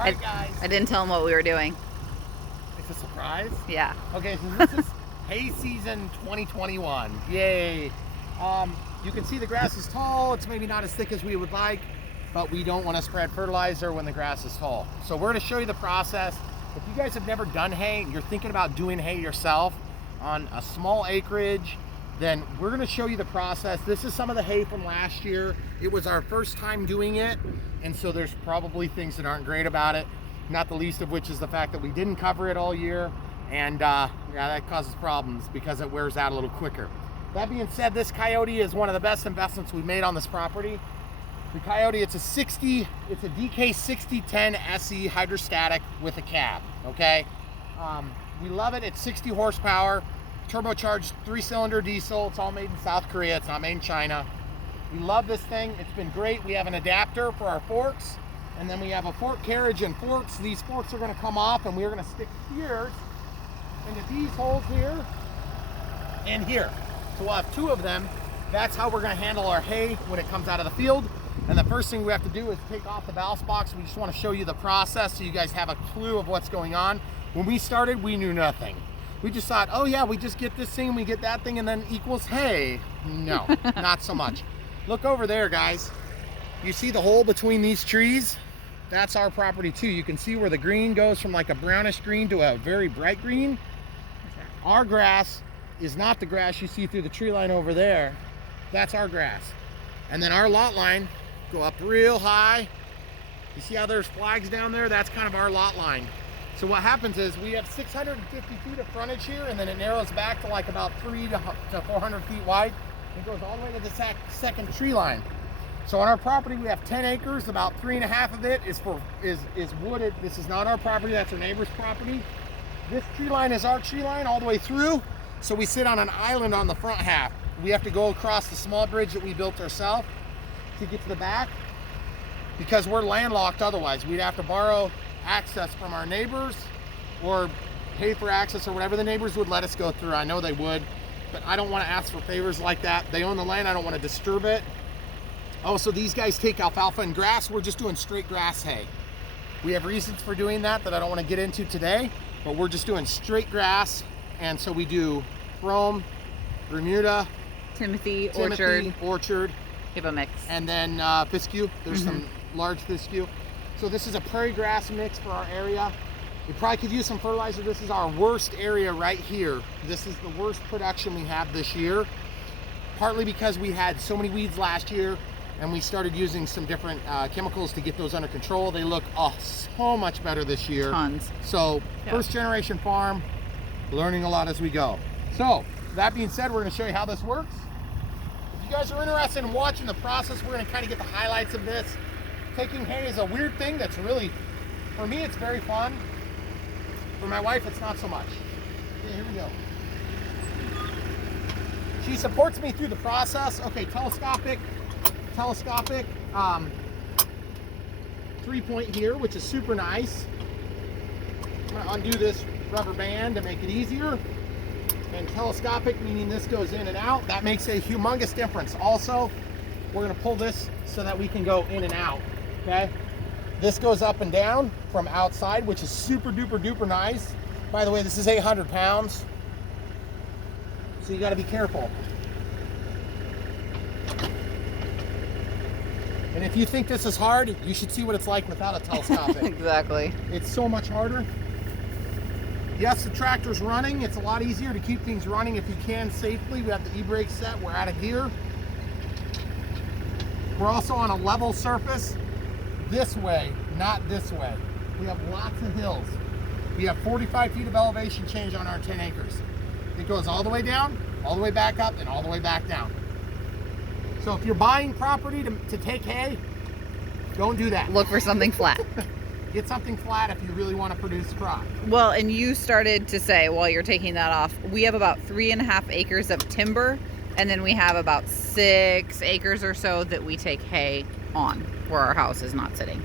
All right, guys. I didn't tell him what we were doing. It's a surprise? Yeah. Okay, so this is hay season 2021. Yay. You can see the grass is tall. It's maybe not as thick as we would like, but we don't want to spread fertilizer when the grass is tall. So we're going to show you the process. If you guys have never done hay, you're thinking about doing hay yourself on a small acreage, then we're going to show you the process. This is some of the hay from last year. It was our first time doing it, and so there's probably things that aren't great about it, not the least of which is the fact that we didn't cover it all year, and yeah, that causes problems because it wears out a little quicker. That being said, this Kioti is one of the best investments we've made on this property. The Kioti, it's a DK6010SE hydrostatic with a cab, okay? We love it. It's 60 horsepower, turbocharged 3-cylinder diesel. It's all made in South Korea. It's not made in China. We love this thing. It's been great. We have an adapter for our forks, and then we have a fork carriage and forks. These forks are going to come off, and we're going to stick shears into these holes here and here. So we'll have 2 of them. That's how we're going to handle our hay when it comes out of the field. And the first thing we have to do is take off the valve box. We just want to show you the process so you guys have a clue of what's going on. When we started, we knew nothing. We just thought, oh yeah, we just get this thing, we get that thing, and then equals hay. No, not so much. Look over there, guys. You see the hole between these trees? That's our property too. You can see where the green goes from like a brownish green to a very bright green. Our grass is not the grass you see through the tree line over there. That's our grass. And then our lot line go up real high. You see how there's flags down there? That's kind of our lot line. So what happens is we have 650 feet of frontage here, and then it narrows back to like about 300 to 400 feet wide. It goes all the way to the second tree line. So on our property, we have 10 acres. About 3.5 of it is wooded. This is not our property. That's our neighbor's property. This tree line is our tree line all the way through. So we sit on an island on the front half. We have to go across the small bridge that we built ourselves to get to the back because we're landlocked otherwise. We'd have to borrow access from our neighbors or pay for access or whatever the neighbors would let us go through. I know they would, but I don't want to ask for favors like that. They own the land. I don't want to disturb it. Oh, so these guys take alfalfa and grass. We're just doing straight grass hay. We have reasons for doing that I don't want to get into today, but we're just doing straight grass. And so we do Rome, Bermuda, Timothy, Orchard. Give a mix. And then fescue. There's some large fescue. So this is a prairie grass mix for our area. We probably could use some fertilizer. This is our worst area right here. This is the worst production we have this year. Partly because we had so many weeds last year and we started using some different chemicals to get those under control. They look so much better this year. Tons. So first generation farm, learning a lot as we go. So that being said, we're going to show you how this works. If you guys are interested in watching the process, we're going to kind of get the highlights of this. Taking hay is a weird thing that's really, for me, it's very fun. For my wife, it's not so much. Okay, here we go. She supports me through the process. Okay, telescopic 3-point here, which is super nice. I'm going to undo this rubber band to make it easier. And telescopic, meaning this goes in and out. That makes a humongous difference. Also, we're going to pull this so that we can go in and out. Okay, this goes up and down from outside, which is super duper duper nice. By the way, this is 800 pounds, so you got to be careful. And if you think this is hard, you should see what it's like without a telescopic. Exactly. It's so much harder. Yes, the tractor's running. It's a lot easier to keep things running if you can safely. We have the e-brake set. We're out of gear. We're also on a level surface this way, not this way. We have lots of hills. We have 45 feet of elevation change on our 10 acres. It goes all the way down, all the way back up, and all the way back down. So if you're buying property to take hay, don't do that. Look for something flat. Get something flat if you really want to produce crop. Well, and you started to say while you're taking that off, we have about 3.5 acres of timber, and then we have about 6 acres or so that we take hay on, where our house is not sitting.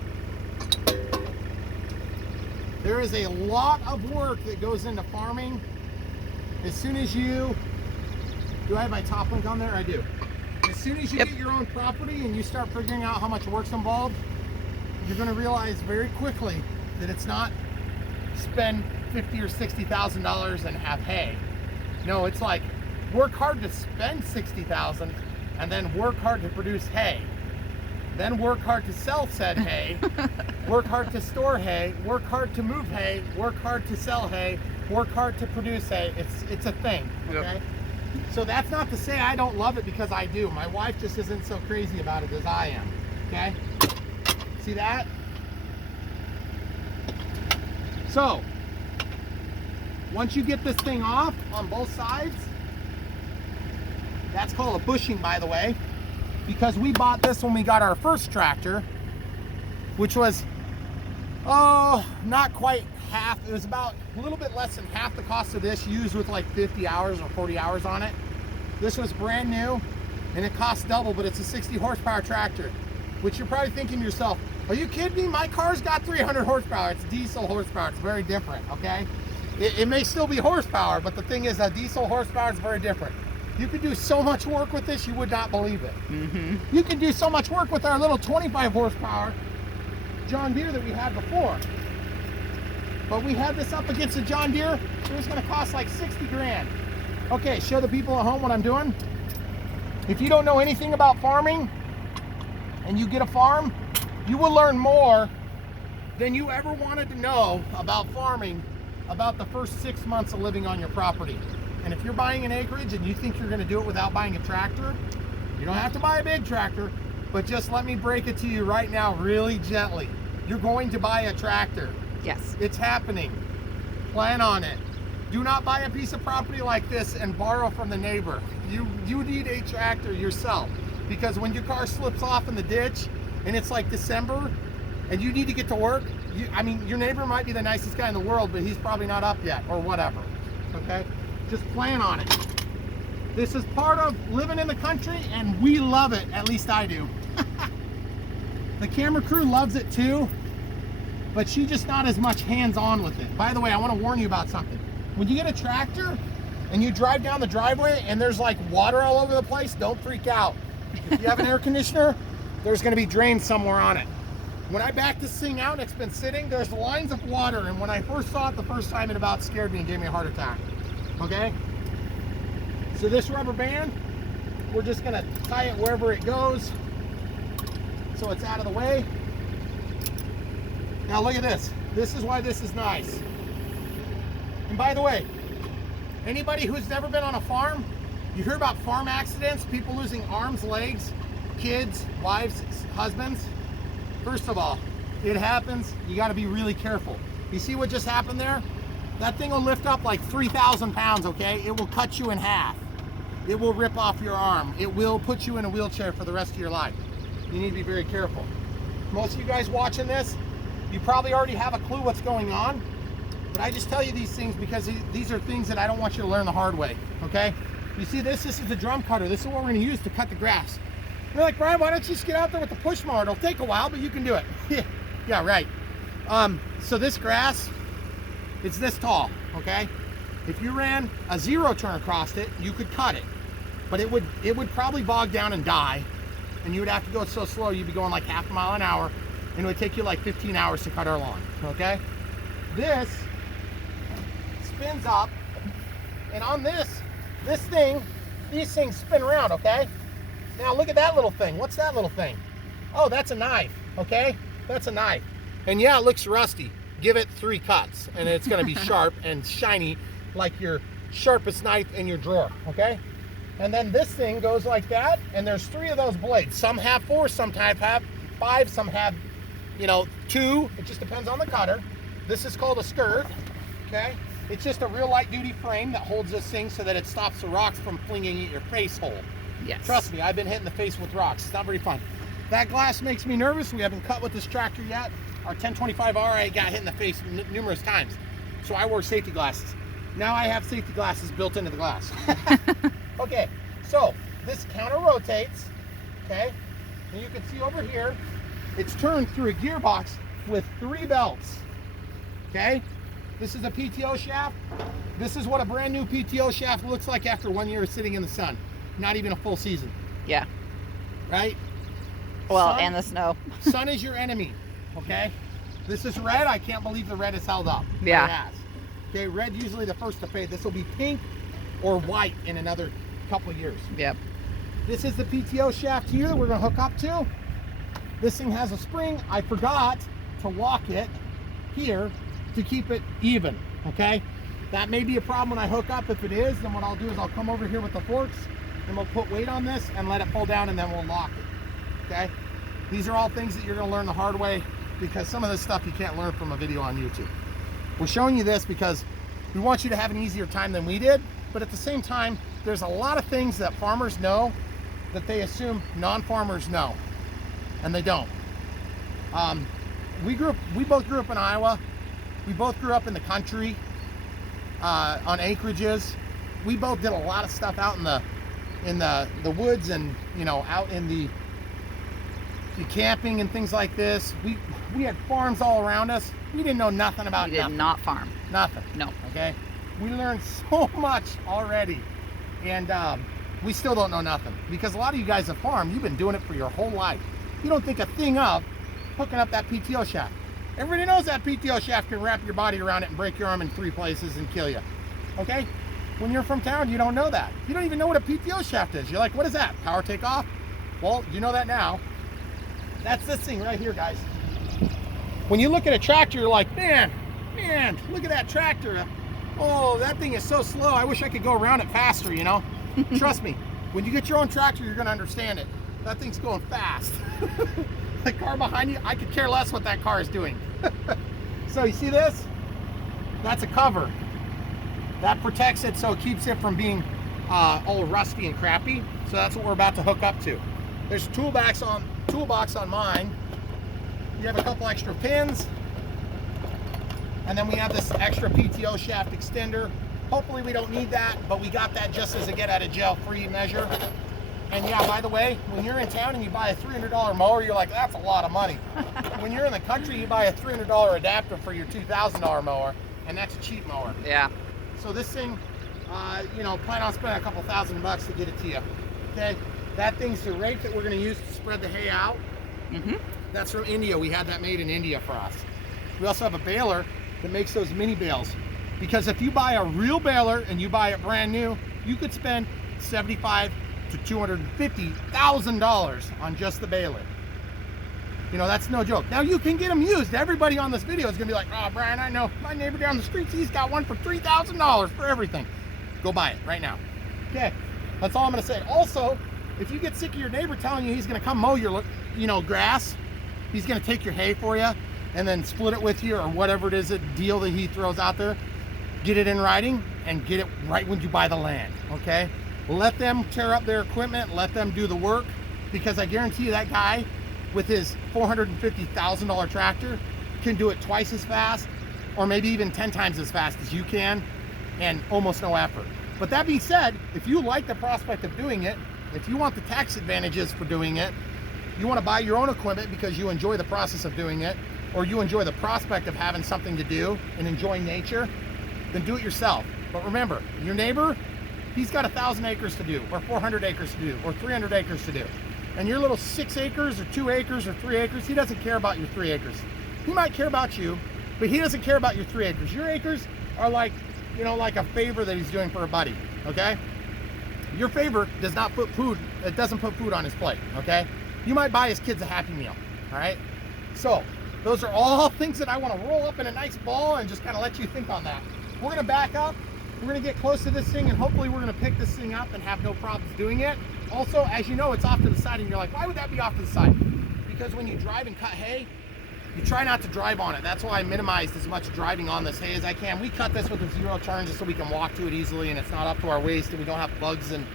There is a lot of work that goes into farming. As soon as you, do I have my top link on there? I do. As soon as you get your own property and you start figuring out how much work's involved, you're going to realize very quickly that it's not spend $50,000 or $60,000 and have hay. No, it's like work hard to spend $60,000 and then work hard to produce hay. Then work hard to sell said hay, work hard to store hay, work hard to move hay, work hard to sell hay, work hard to produce hay. It's a thing, okay? Yep. So that's not to say I don't love it, because I do. My wife just isn't so crazy about it as I am, okay? See that? So, once you get this thing off on both sides, that's called a bushing, by the way, because we bought this when we got our first tractor, which was, not quite half. It was about a little bit less than half the cost of this, used with like 50 hours or 40 hours on it. This was brand new, and it costs double, but it's a 60 horsepower tractor, which you're probably thinking to yourself, are you kidding me? My car's got 300 horsepower. It's diesel horsepower. It's very different, okay? It may still be horsepower, but the thing is, a diesel horsepower is very different. You could do so much work with this, you would not believe it. Mm-hmm. You can do so much work with our little 25 horsepower John Deere that we had before. But we had this up against a John Deere. It was going to cost like 60 grand. Okay, show the people at home what I'm doing. If you don't know anything about farming and you get a farm, you will learn more than you ever wanted to know about farming about the first 6 months of living on your property. And if you're buying an acreage and you think you're going to do it without buying a tractor, you don't have to buy a big tractor, but just let me break it to you right now really gently. You're going to buy a tractor. Yes. It's happening. Plan on it. Do not buy a piece of property like this and borrow from the neighbor. You need a tractor yourself, because when your car slips off in the ditch and it's like December and you need to get to work, I mean, your neighbor might be the nicest guy in the world, but he's probably not up yet or whatever, okay? Just plan on it. This is part of living in the country, and we love it. At least I do. The camera crew loves it too, but she's just not as much hands-on with it. By the way, I want to warn you about something. When you get a tractor and you drive down the driveway and there's like water all over the place, don't freak out. If you have an air conditioner, there's going to be drains somewhere on it. When I backed this thing out and it's been sitting, there's lines of water, and when I first saw it the first time, it about scared me and gave me a heart attack. Okay? So this rubber band, we're just going to tie it wherever it goes so it's out of the way. Now look at this. This is why this is nice. And by the way, anybody who's never been on a farm, you hear about farm accidents, people losing arms, legs, kids, wives, husbands. First of all, it happens. You got to be really careful. You see what just happened there? That thing will lift up like 3,000 pounds, okay? It will cut you in half. It will rip off your arm. It will put you in a wheelchair for the rest of your life. You need to be very careful. Most of you guys watching this, you probably already have a clue what's going on, but I just tell you these things because these are things that I don't want you to learn the hard way, okay? You see this? This is the drum cutter. This is what we're going to use to cut the grass. You're like, Brian, why don't you just get out there with the push mower? It'll take a while, but you can do it. Yeah, right. So this grass, it's this tall, okay? If you ran a zero turn across it, you could cut it, but it would probably bog down and die, and you would have to go so slow, you'd be going like half a mile an hour, and it would take you like 15 hours to cut our lawn, okay? This spins up, and on this thing, these things spin around, okay? Now look at that little thing. What's that little thing? Oh, that's a knife, okay? That's a knife. And yeah, it looks rusty. Give it 3 cuts and it's gonna be sharp and shiny like your sharpest knife in your drawer, okay? And then this thing goes like that, and there's 3 of those blades. Some have 4, some have 5, some have, 2. It just depends on the cutter. This is called a skirt, okay? It's just a real light duty frame that holds this thing so that it stops the rocks from flinging at your face hole. Yes. Trust me, I've been hit in the face with rocks. It's not very fun. That glass makes me nervous. We haven't cut with this tractor yet. Our 1025R, I got hit in the face numerous times. So I wore safety glasses. Now I have safety glasses built into the glass. Okay, so this counter rotates, okay? And you can see over here, it's turned through a gearbox with 3 belts, okay? This is a PTO shaft. This is what a brand new PTO shaft looks like after 1 year of sitting in the sun. Not even a full season. Yeah. Right? Well, Sun, and the snow. Sun is your enemy, okay? This is red. I can't believe the red is held up. Yeah. It has. Okay, red usually the first to fade. This will be pink or white in another couple of years. Yep. This is the PTO shaft here that we're gonna hook up to. This thing has a spring. I forgot to lock it here to keep it even, okay? That may be a problem when I hook up. If it is, then what I'll do is I'll come over here with the forks and we'll put weight on this and let it pull down, and then we'll lock it, okay? These are all things that you're gonna learn the hard way, because some of this stuff you can't learn from a video on YouTube. We're showing you this because we want you to have an easier time than we did, but at the same time, there's a lot of things that farmers know that they assume non-farmers know, and they don't. We both grew up in Iowa. We both grew up in the country, on acreages. We both did a lot of stuff out in the woods, and out in the camping and things like this. We had farms all around us. We didn't know nothing about We did not farm. nothing. No. Okay, we learned so much already, and we still don't know nothing, because a lot of you guys have farmed. You've been doing it for your whole life. You don't think a thing of hooking up that PTO shaft. Everybody knows that PTO shaft can wrap your body around it and break your arm in 3 places and kill you. Okay? When you're from town, you don't know that. You don't even know what a PTO shaft is. You're like, what is that? Power takeoff? Well, you know that now. That's this thing right here, guys. When you look at a tractor, you're like, man, look at that tractor. Oh, that thing is so slow. I wish I could go around it faster, Trust me, when you get your own tractor, you're gonna understand it. That thing's going fast. The car behind you, I could care less what that car is doing. So you see this? That's a cover. That protects it, so it keeps it from being all rusty and crappy. So that's what we're about to hook up to. There's a toolbox on mine. You have a couple extra pins, and then we have this extra PTO shaft extender. Hopefully we don't need that, but we got that just as a get out of jail free measure. And yeah, by the way, when you're in town and you buy a $300 mower, you're like, that's a lot of money. When you're in the country, you buy a $300 adapter for your $2,000 mower, and that's a cheap mower. Yeah. So this thing, plan on spending a couple $1,000 to get it to you. Okay, that thing's the rake that we're gonna use to spread the hay out. Mm-hmm. That's from India. We had that made in India for us. We also have a baler that makes those mini bales. Because if you buy a real baler and you buy it brand new, you could spend $75,000 to $250,000 on just the baler. That's no joke. Now you can get them used. Everybody on this video is gonna be like, oh, Brian, I know my neighbor down the street, he's got one for $3,000 for everything. Go buy it right now. Okay, that's all I'm gonna say. Also, if you get sick of your neighbor telling you he's gonna come mow your, grass, he's gonna take your hay for you and then split it with you, or whatever it is, a deal that he throws out there. Get it in writing and get it right when you buy the land, okay? Let them tear up their equipment, let them do the work, because I guarantee you that guy with his $450,000 tractor can do it twice as fast, or maybe even 10 times as fast as you can, and almost no effort. But that being said, if you like the prospect of doing it, if you want the tax advantages for doing it, you want to buy your own equipment because you enjoy the process of doing it, or you enjoy the prospect of having something to do and enjoying nature, then do it yourself. But remember, your neighbor, he's got 1,000 acres to do, or 400 acres to do, or 300 acres to do. And your little 6 acres, or 2 acres, or 3 acres, he doesn't care about your 3 acres. He might care about you, but he doesn't care about your 3 acres. Your acres are like, like a favor that he's doing for a buddy, okay? Your favor does not put food, it doesn't put food on his plate, okay? You might buy his kids a Happy Meal, all right? So, those are all things that I want to roll up in a nice ball and just kind of let you think on that. We're going to back up. We're going to get close to this thing, and hopefully we're going to pick this thing up and have no problems doing it. Also, as you know, it's off to the side, and you're like, why would that be off to the side? Because when you drive and cut hay, you try not to drive on it. That's why I minimized as much driving on this hay as I can. We cut this with a 0 turn just so we can walk to it easily, and it's not up to our waist, and we don't have bugs and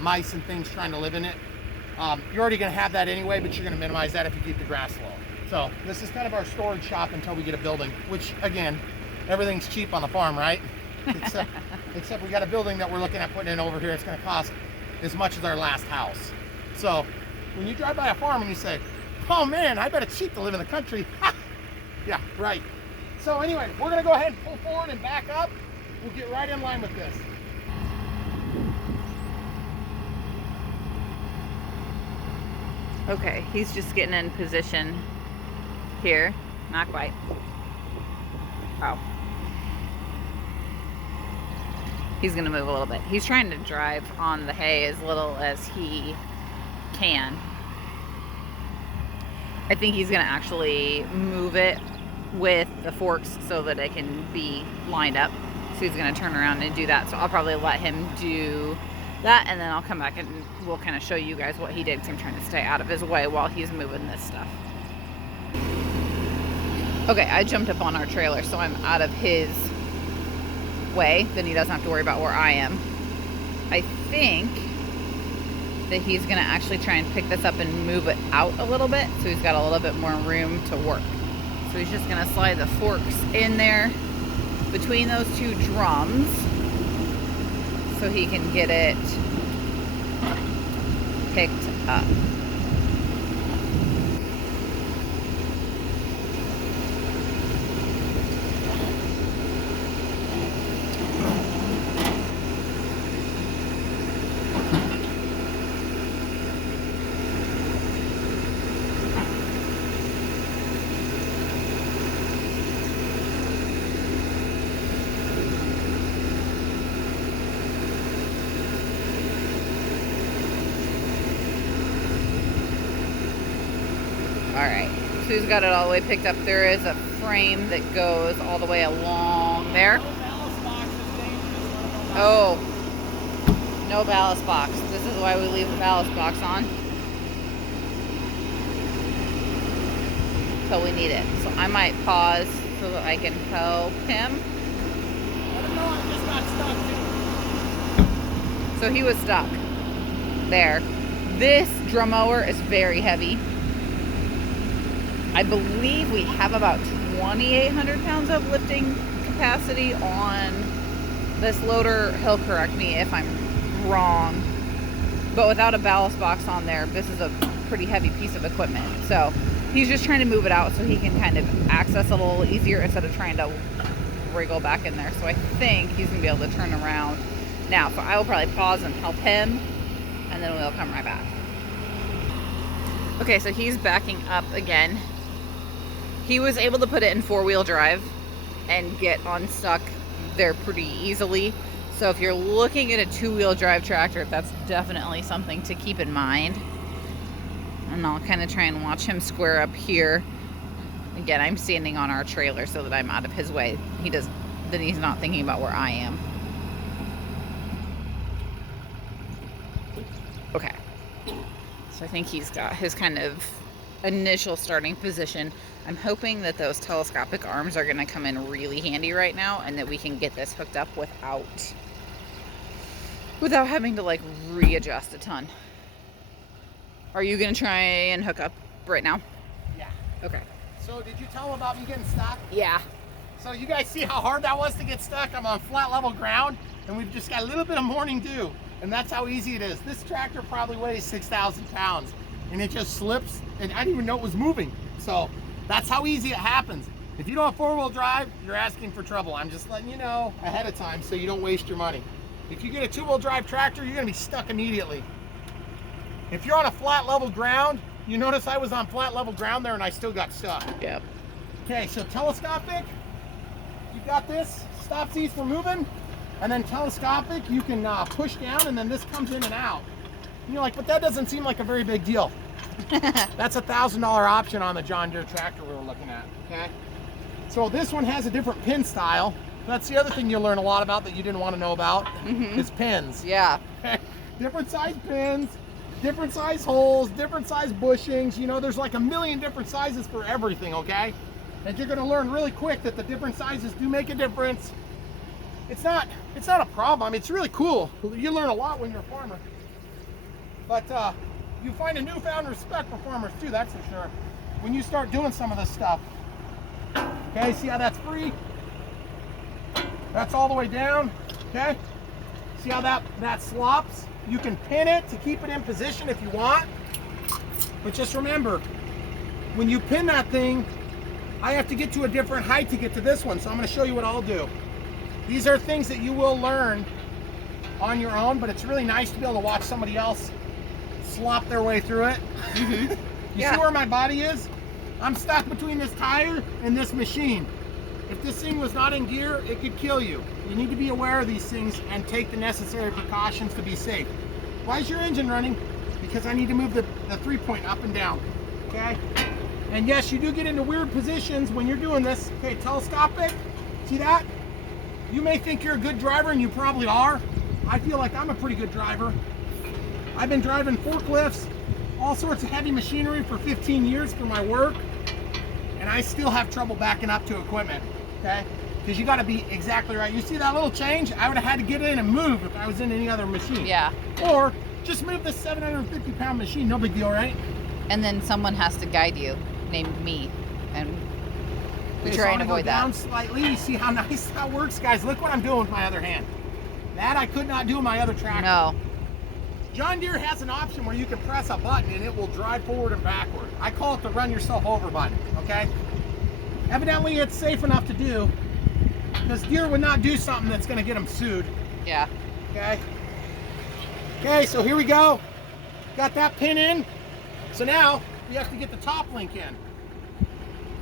mice and things trying to live in it. You're already going to have that anyway, but you're going to minimize that if you keep the grass low. So this is kind of our storage shop until we get a building, which again, everything's cheap on the farm, right? Except we got a building that we're looking at putting in over here. It's going to cost as much as our last house. So when you drive by a farm and you say, oh man, I bet it's cheap to live in the country. Yeah, right. So anyway, we're going to go ahead and pull forward and back up. We'll get right in line with this. Okay, he's just getting in position here. Not quite. Oh. He's going to move a little bit. He's trying to drive on the hay as little as he can. I think he's going to actually move it with the forks so that it can be lined up. So he's going to turn around and do that. So I'll probably let him do that, and then I'll come back and we'll kind of show you guys what he did, because I'm trying to stay out of his way while he's moving this stuff. Okay, I jumped up on our trailer, so I'm out of his way. Then he doesn't have to worry about where I am. I think that he's going to actually try and pick this up and move it out a little bit, so he's got a little bit more room to work. So he's just going to slide the forks in there between those two drums so he can get it picked up. Alright, so he's got it all the way picked up. There is a frame that goes all the way along there. Oh, no ballast box. This is why we leave the ballast box on. So we need it. So I might pause so that I can help him. So he was stuck there. This drum mower is very heavy. I believe we have about 2,800 pounds of lifting capacity on this loader. He'll correct me if I'm wrong. But without a ballast box on there, this is a pretty heavy piece of equipment. So he's just trying to move it out so he can kind of access it a little easier instead of trying to wriggle back in there. So I think he's going to be able to turn around now. So I will probably pause and help him, and then we'll come right back. Okay, so he's backing up again. He was able to put it in four-wheel drive and get unstuck there pretty easily. So if you're looking at a two-wheel drive tractor, that's definitely something to keep in mind. And I'll kind of try and watch him square up here. Again, I'm standing on our trailer so that I'm out of his way. Then he's not thinking about where I am. Okay. So I think he's got his kind of initial starting position. I'm hoping that those telescopic arms are going to come in really handy right now, and that we can get this hooked up without having to like readjust a ton. Are you going to try and hook up right now? Yeah. Okay. So did you tell them about me getting stuck? Yeah. So you guys see how hard that was to get stuck? I'm on flat level ground, and we've just got a little bit of morning dew, and that's how easy it is. This tractor probably weighs 6,000 pounds, and it just slips, and I didn't even know it was moving. So that's how easy it happens. If you don't have four-wheel drive, you're asking for trouble. I'm just letting you know ahead of time so you don't waste your money. If you get a two-wheel drive tractor, you're gonna be stuck immediately. If you're on a flat level ground, you notice I was on flat level ground there and I still got stuck. Yep. Okay, so telescopic, you got this, stops these from moving, and then telescopic, you can push down and then this comes in and out. And you're like, but that doesn't seem like a very big deal. That's a $1,000 option on the John Deere tractor we were looking at, okay? So this one has a different pin style. That's the other thing you'll learn a lot about that you didn't want to know about, is pins. Yeah. Okay? Different size pins, different size holes, different size bushings. You know, there's like a million different sizes for everything, okay? And you're gonna learn really quick that the different sizes do make a difference. It's not a problem. I mean, it's really cool. You learn a lot when you're a farmer. But you find a newfound respect for farmers too, that's for sure, when you start doing some of this stuff. Okay, see how that's free? That's all the way down, okay? See how that slops? You can pin it to keep it in position if you want. But just remember, when you pin that thing, I have to get to a different height to get to this one, so I'm gonna show you what I'll do. These are things that you will learn on your own, but it's really nice to be able to watch somebody else slop their way through it. You see where my body is? I'm stuck between this tire and this machine. If this thing was not in gear, it could kill you. You need to be aware of these things and take the necessary precautions to be safe. Why is your engine running? Because I need to move the 3-point up and down, okay? And yes, you do get into weird positions when you're doing this. Okay, telescopic, see that? You may think you're a good driver, and you probably are. I feel like I'm a pretty good driver. I've been driving forklifts, all sorts of heavy machinery for 15 years for my work, and I still have trouble backing up to equipment, okay? Because you got to be exactly right. You see that little change? I would have had to get in and move if I was in any other machine. Yeah. Or just move this 750-pound machine, no big deal, right? And then someone has to guide you, named me, and we Okay, try so and I'm gonna avoid go down that. slightly. You see how nice that works, guys? Look what I'm doing with my other hand. That I could not do with my other tractor. No. John Deere has an option where you can press a button and it will drive forward and backward. I call it the run yourself over button, okay? Evidently it's safe enough to do, because Deere would not do something that's gonna get them sued, Yeah. okay? Okay, so here we go. Got that pin in. So now we have to get the top link in.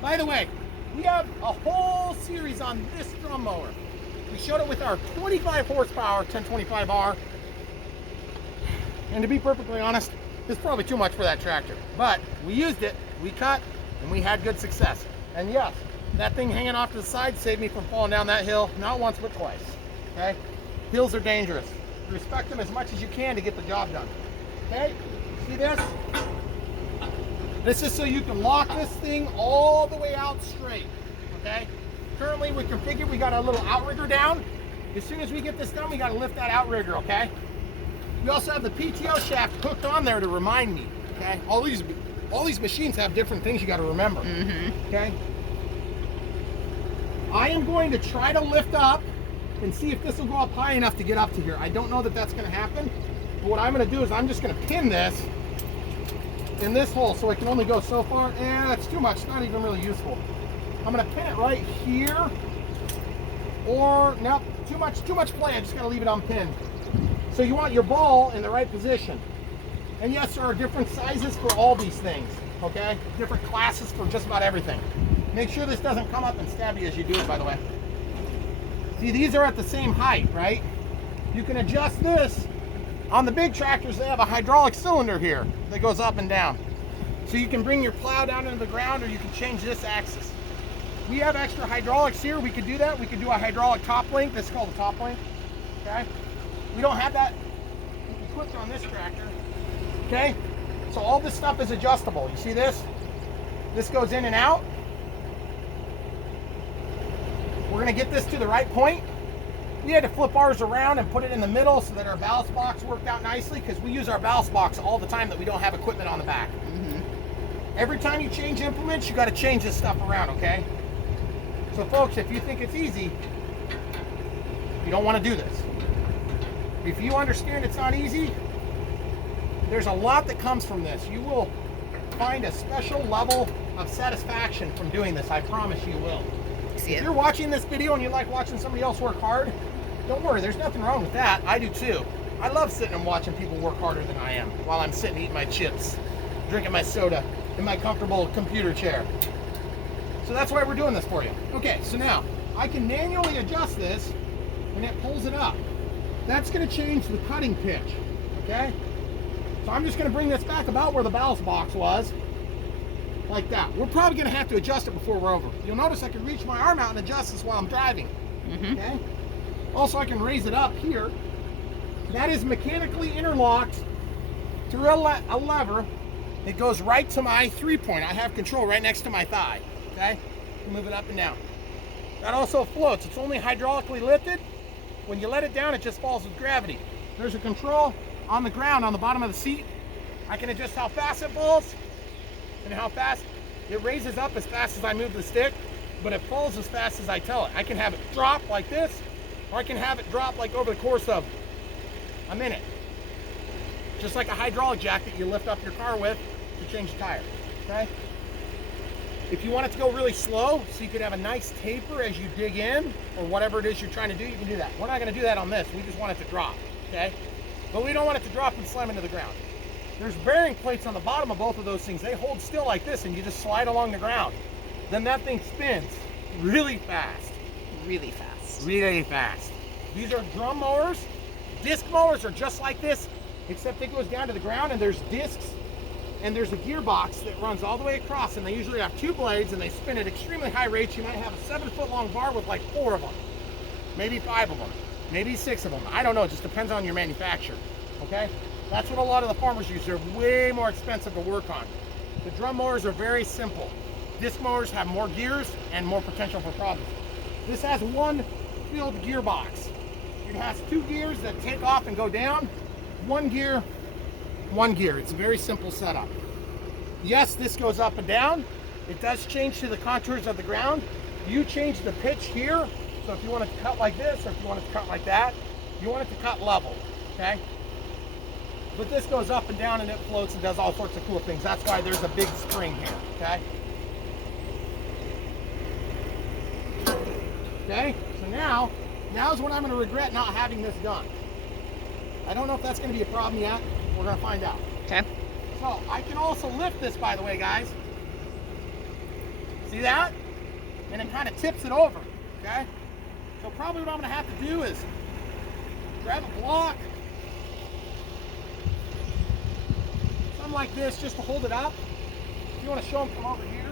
By the way, we have a whole series on this drum mower. We showed it with our 25 horsepower 1025R. And to be perfectly honest, it's probably too much for that tractor. But we used it, we cut, and we had good success. And yes, that thing hanging off to the side saved me from falling down that hill, not once but twice. Okay? Hills are dangerous. Respect them as much as you can to get the job done. Okay? See this? This is so you can lock this thing all the way out straight. Okay? Currently we configured, we got a little outrigger down. As soon as we get this done, we got to lift that outrigger, okay? We also have the PTO shaft hooked on there to remind me, okay? All these machines have different things you got to remember, okay? I am going to try to lift up and see if this will go up high enough to get up to here. I don't know that that's going to happen, but what I'm going to do is I'm just going to pin this in this hole so it can only go so far. That's too much. It's not even really useful. I'm going to pin it right here, or nope, too much play. I just got to leave it unpinned. So you want your ball in the right position. And yes, there are different sizes for all these things, okay? Different classes for just about everything. Make sure this doesn't come up and stab you as you do it, by the way. See, these are at the same height, right? You can adjust this. On the big tractors, they have a hydraulic cylinder here that goes up and down. So you can bring your plow down into the ground, or you can change this axis. We have extra hydraulics here. We could do that. We could do a hydraulic top link. This is called a top link, okay? We don't have that equipped on this tractor, okay? So all this stuff is adjustable. You see this? This goes in and out. We're gonna get this to the right point. We had to flip ours around and put it in the middle so that our ballast box worked out nicely, because we use our ballast box all the time that we don't have equipment on the back. Every time you change implements, you gotta change this stuff around, okay? So folks, if you think it's easy, you don't wanna do this. If you understand it's not easy, there's a lot that comes from this. You will find a special level of satisfaction from doing this. I promise you will. If you're watching this video and you like watching somebody else work hard, don't worry, there's nothing wrong with that. I do too. I love sitting and watching people work harder than I am while I'm sitting eating my chips, drinking my soda in my comfortable computer chair. So that's why we're doing this for you. Okay, so now I can manually adjust this and it pulls it up. That's going to change the cutting pitch, okay? So I'm just going to bring this back about where the ballast box was, like that. We're probably going to have to adjust it before we're over. You'll notice I can reach my arm out and adjust this while I'm driving, okay? Also, I can raise it up here. That is mechanically interlocked through a lever. It goes right to my 3-point. I have control right next to my thigh, okay? Move it up and down. That also floats. It's only hydraulically lifted. When you let it down, it just falls with gravity. There's a control on the ground on the bottom of the seat. I can adjust how fast it falls and how fast it raises up as fast as I move the stick, but it falls as fast as I tell it. I can have it drop like this, or I can have it drop like over the course of a minute. Just like a hydraulic jack that you lift up your car with to change the tire, okay? If you want it to go really slow, so you could have a nice taper as you dig in, or whatever it is you're trying to do, you can do that. We're not going to do that on this. We just want it to drop, okay? But we don't want it to drop and slam into the ground. there's bearing plates on the bottom of both of those things. They hold still like this, and you just slide along the ground. Then that thing spins really fast. Really fast. Really fast. These are drum mowers. Disc mowers are just like this, except it goes down to the ground, and there's discs, and there's a gearbox that runs all the way across, and they usually have 2 blades, and they spin at extremely high rates. You might have a 7-foot long bar with like 4 of them, maybe 5 of them, maybe 6 of them. I don't know, it just depends on your manufacturer, okay? That's what a lot of the farmers use. They're way more expensive to work on. The drum mowers are very simple. Disc mowers have more gears and more potential for problems. This has 1 filled gearbox. It has 2 gears that take off and go down. 1 gear, 1 gear. It's a very simple setup. Yes, this goes up and down. It does change to the contours of the ground. You change the pitch here. So if you want it to cut like this, or if you want it to cut like that, you want it to cut level, okay? But this goes up and down, and it floats and does all sorts of cool things. That's why there's a big spring here, okay? Okay, so now's when I'm going to regret not having this done. I don't know if that's going to be a problem yet. We're going to find out. Okay. So I can also lift this, by the way, guys. See that? And it kind of tips it over, okay? So probably what I'm going to have to do is grab a block, something like this, just to hold it up. If you want to show them from over here.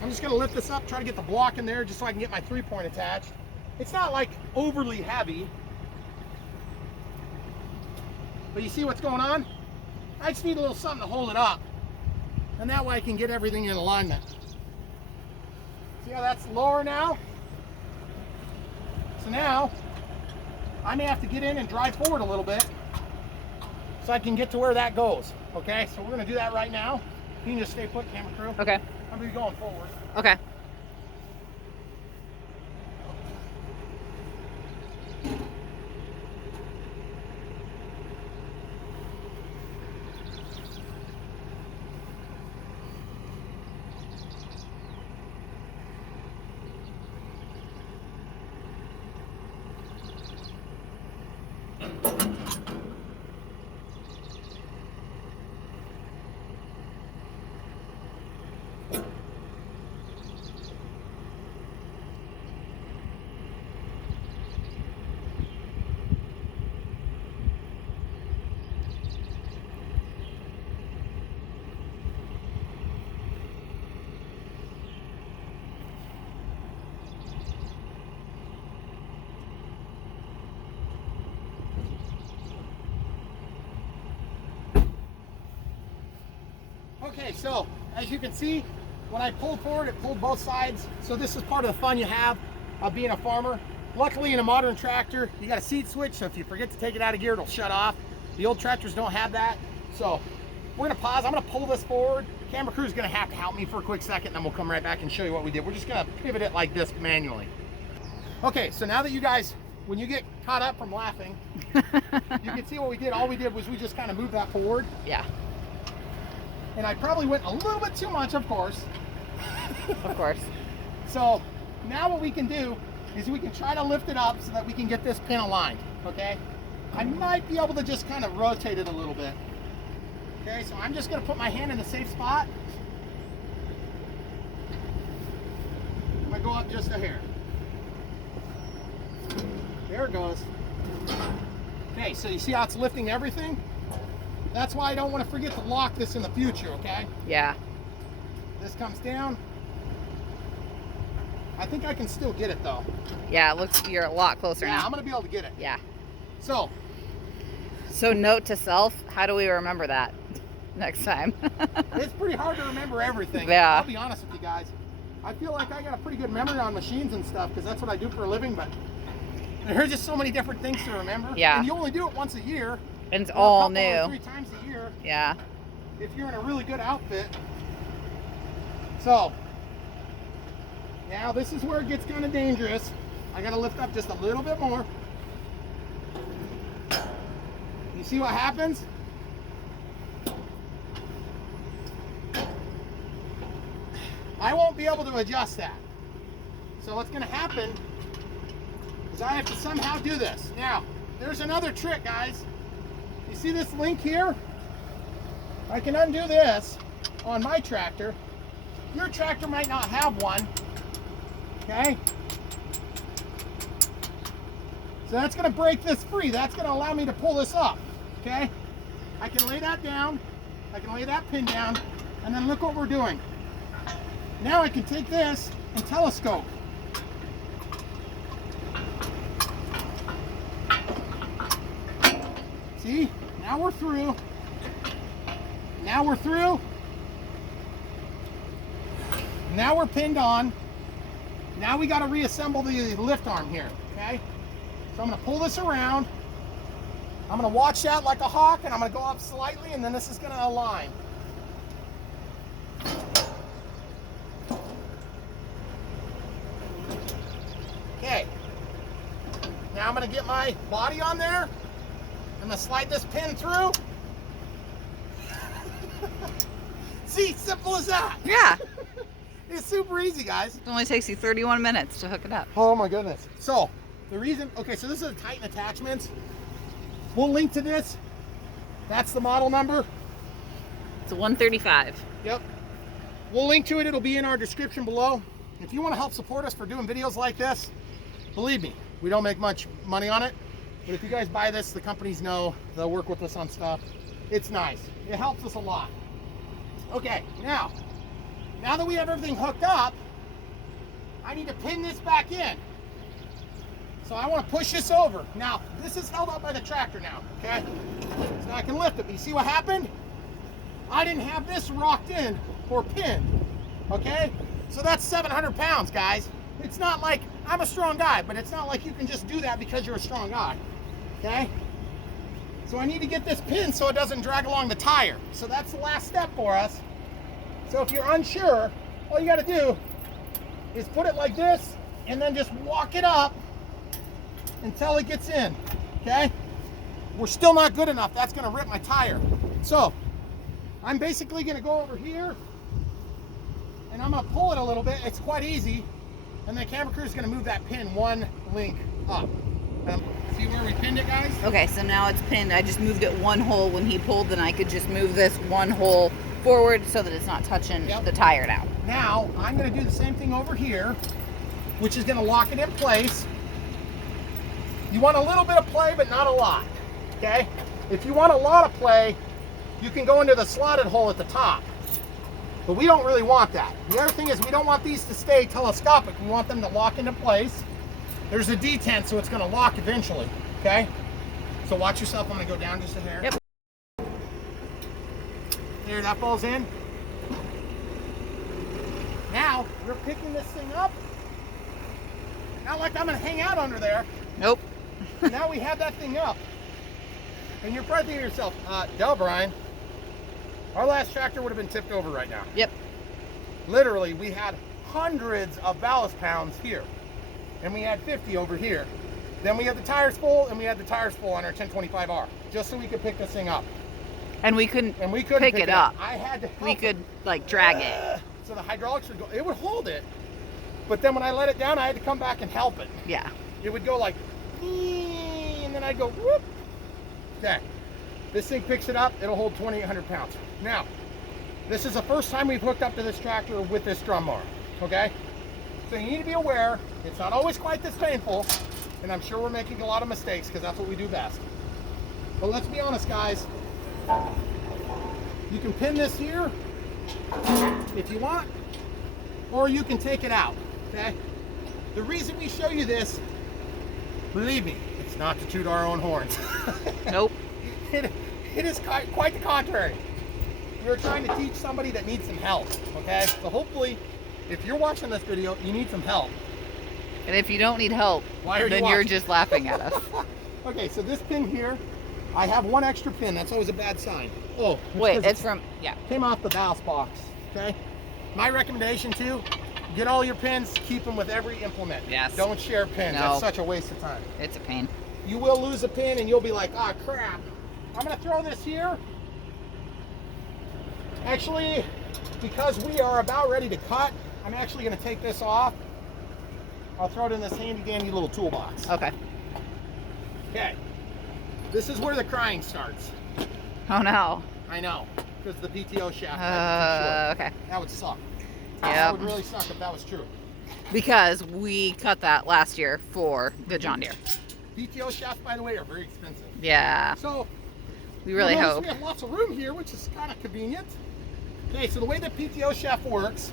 I'm just going to lift this up, try to get the block in there just so I can get my 3-point attached. It's not like overly heavy, but you see what's going on? I just need a little something to hold it up, and that way I can get everything in alignment. See how that's lower now? So now I may have to get in and drive forward a little bit so I can get to where that goes. Okay, so we're going to do that right now. You can just stay put, camera crew. Okay. I'm going to be going forward. Okay. Okay, so as you can see, when I pulled forward, it pulled both sides. So this is part of the fun you have of being a farmer. Luckily, in a modern tractor, you got a seat switch, so if you forget to take it out of gear, it'll shut off. The old tractors don't have that. So we're gonna pause. I'm gonna pull this forward. Camera crew's gonna have to help me for a quick second, and then we'll come right back and show you what we did. We're just gonna pivot it like this manually. Okay, so now that you guys, when you get caught up from laughing, you can see what we did. All we did was we just kind of moved that forward. Yeah. And I probably went a little bit too much, of course. Of course. So now what we can do is we can try to lift it up so that we can get this pin aligned, okay? I might be able to just kind of rotate it a little bit. Okay, so I'm just gonna put my hand in a safe spot. I'm gonna go up just a hair. There it goes. Okay, so you see how it's lifting everything? That's why I don't want to forget to lock this in the future, okay? Yeah. This comes down. I think I can still get it though. Yeah, it looks you're a lot closer Yeah, now. I'm gonna be able to get it. Yeah. So note to self, how do we remember that next time? it's pretty hard to remember everything. Yeah. I'll be honest with you guys. I feel like I got a pretty good memory on machines and stuff because that's what I do for a living, but there's just so many different things to remember. Yeah. And you only do it once a year. And it's or all a couple or new. 3 times a year Yeah. if you're in a really good outfit. So now this is where it gets kind of dangerous. I gotta lift up just a little bit more. You see what happens? I won't be able to adjust that. So what's gonna happen is I have to somehow do this. Now, there's another trick, guys. You see this link here? I can undo this on my tractor. Your tractor might not have one, okay? So that's gonna break this free. That's gonna allow me to pull this up, okay? I can lay that down, I can lay that pin down, and then look what we're doing. Now I can take this and telescope. See, now we're through. Now we're through. Now we're pinned on. Now we got to reassemble the lift arm here, okay? So I'm going to pull this around. I'm going to watch that like a hawk, and I'm going to go up slightly, and then this is going to align. Okay. Now I'm going to get my body on there. I'm going to slide this pin through. See, simple as that. Yeah. It's super easy, guys. It only takes you 31 minutes to hook it up. Oh my goodness. So, the reason, okay, so this is a Titan attachments. We'll link to this. That's the model number. It's a 135. Yep. We'll link to it. It'll be in our description below. If you want to help support us for doing videos like this, believe me, we don't make much money on it. But if you guys buy this, the companies know. They'll work with us on stuff. It's nice. It helps us a lot. Okay, now that we have everything hooked up, I need to pin this back in. So I want to push this over. Now, this is held up by the tractor now, okay? So I can lift it. But you see what happened? I didn't have this rocked in or pinned, okay? So that's 700 pounds, guys. It's not like, I'm a strong guy, but it's not like you can just do that because you're a strong guy, okay? So I need to get this pinned so it doesn't drag along the tire. So that's the last step for us. So if you're unsure, all you gotta do is put it like this and then just walk it up until it gets in, okay? We're still not good enough. That's gonna rip my tire. So I'm basically gonna go over here and I'm gonna pull it a little bit. It's quite easy. And the camera crew is gonna move that pin one link up. See where we pinned it, guys? Okay, so now it's pinned. I just moved it one hole when he pulled, then I could just move this one hole forward so that it's not touching the tire now. Now, I'm gonna do the same thing over here, which is gonna lock it in place. You want a little bit of play, but not a lot, okay? If you want a lot of play, you can go into the slotted hole at the top. But we don't really want that. The other thing is we don't want these to stay telescopic. We want them to lock into place. There's a detent, so it's gonna lock eventually, okay? So watch yourself. I'm gonna go down just a hair. Yep. There, that falls in. Now, we're picking this thing up. Not like I'm gonna hang out under there. Nope. Now we have that thing up. And you're probably thinking to yourself, duh, Brian, our last tractor would have been tipped over right now. Yep. Literally, we had hundreds of ballast pounds here. And we had 50 over here. Then we had the tires full, and we had the tires full on our 1025R, just so we could pick this thing up. And we couldn't pick it up. I had to help We could like drag it. So the hydraulics would go, it would hold it. But then when I let it down, I had to come back and help it. Yeah. It would go like, and then I'd go, whoop. Okay. This thing picks it up, it'll hold 2,800 pounds. Now, this is the first time we've hooked up to this tractor with this drum mower, okay? So you need to be aware, it's not always quite this painful, and I'm sure we're making a lot of mistakes because that's what we do best. But let's be honest, guys. You can pin this here if you want, or you can take it out, okay? The reason we show you this, believe me, it's not to toot our own horns. Nope. It is quite the contrary. We're trying to teach somebody that needs some help, okay? So hopefully, if you're watching this video, you need some help. And if you don't need help, then you're just laughing at us. Okay, so this pin here, I have one extra pin. That's always a bad sign. Oh, wait, it's from, yeah. Came off the ballast box, okay? My recommendation too, get all your pins, keep them with every implement. Yes. Don't share pins. No. That's such a waste of time. It's a pain. You will lose a pin and you'll be like, ah, crap. I'm gonna throw this here. Actually, because we are about ready to cut, I'm actually gonna take this off. I'll throw it in this handy dandy little toolbox. Okay. Okay. This is where the crying starts. Oh no. I know. because the PTO shaft might be too short. Okay. That would suck. Yeah. That would really suck if that was true. Because we cut that last year for the John Deere. PTO shafts, by the way, are very expensive. Yeah. So We really hope. We have lots of room here, which is kind of convenient. Okay, so the way the PTO shaft works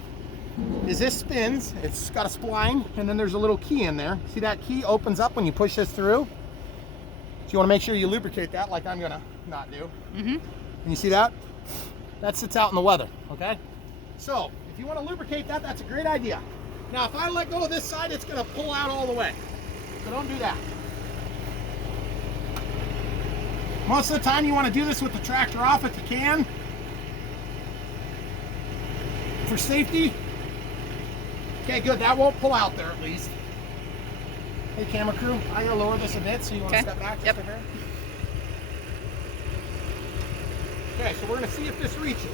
is this spins. It's got a spline, and then there's a little key in there. See that key opens up when you push this through? So you want to make sure you lubricate that, like I'm gonna not do. And you see that? That sits out in the weather, okay? So if you want to lubricate that, that's a great idea. Now, if I let go of this side, it's gonna pull out all the way. So don't do that. Most of the time you want to do this with the tractor off if you can. For safety. Okay, good, that won't pull out there at least. Hey camera crew, I'm gonna lower this a bit, so you want to step back just a bit. Okay, so we're gonna see if this reaches.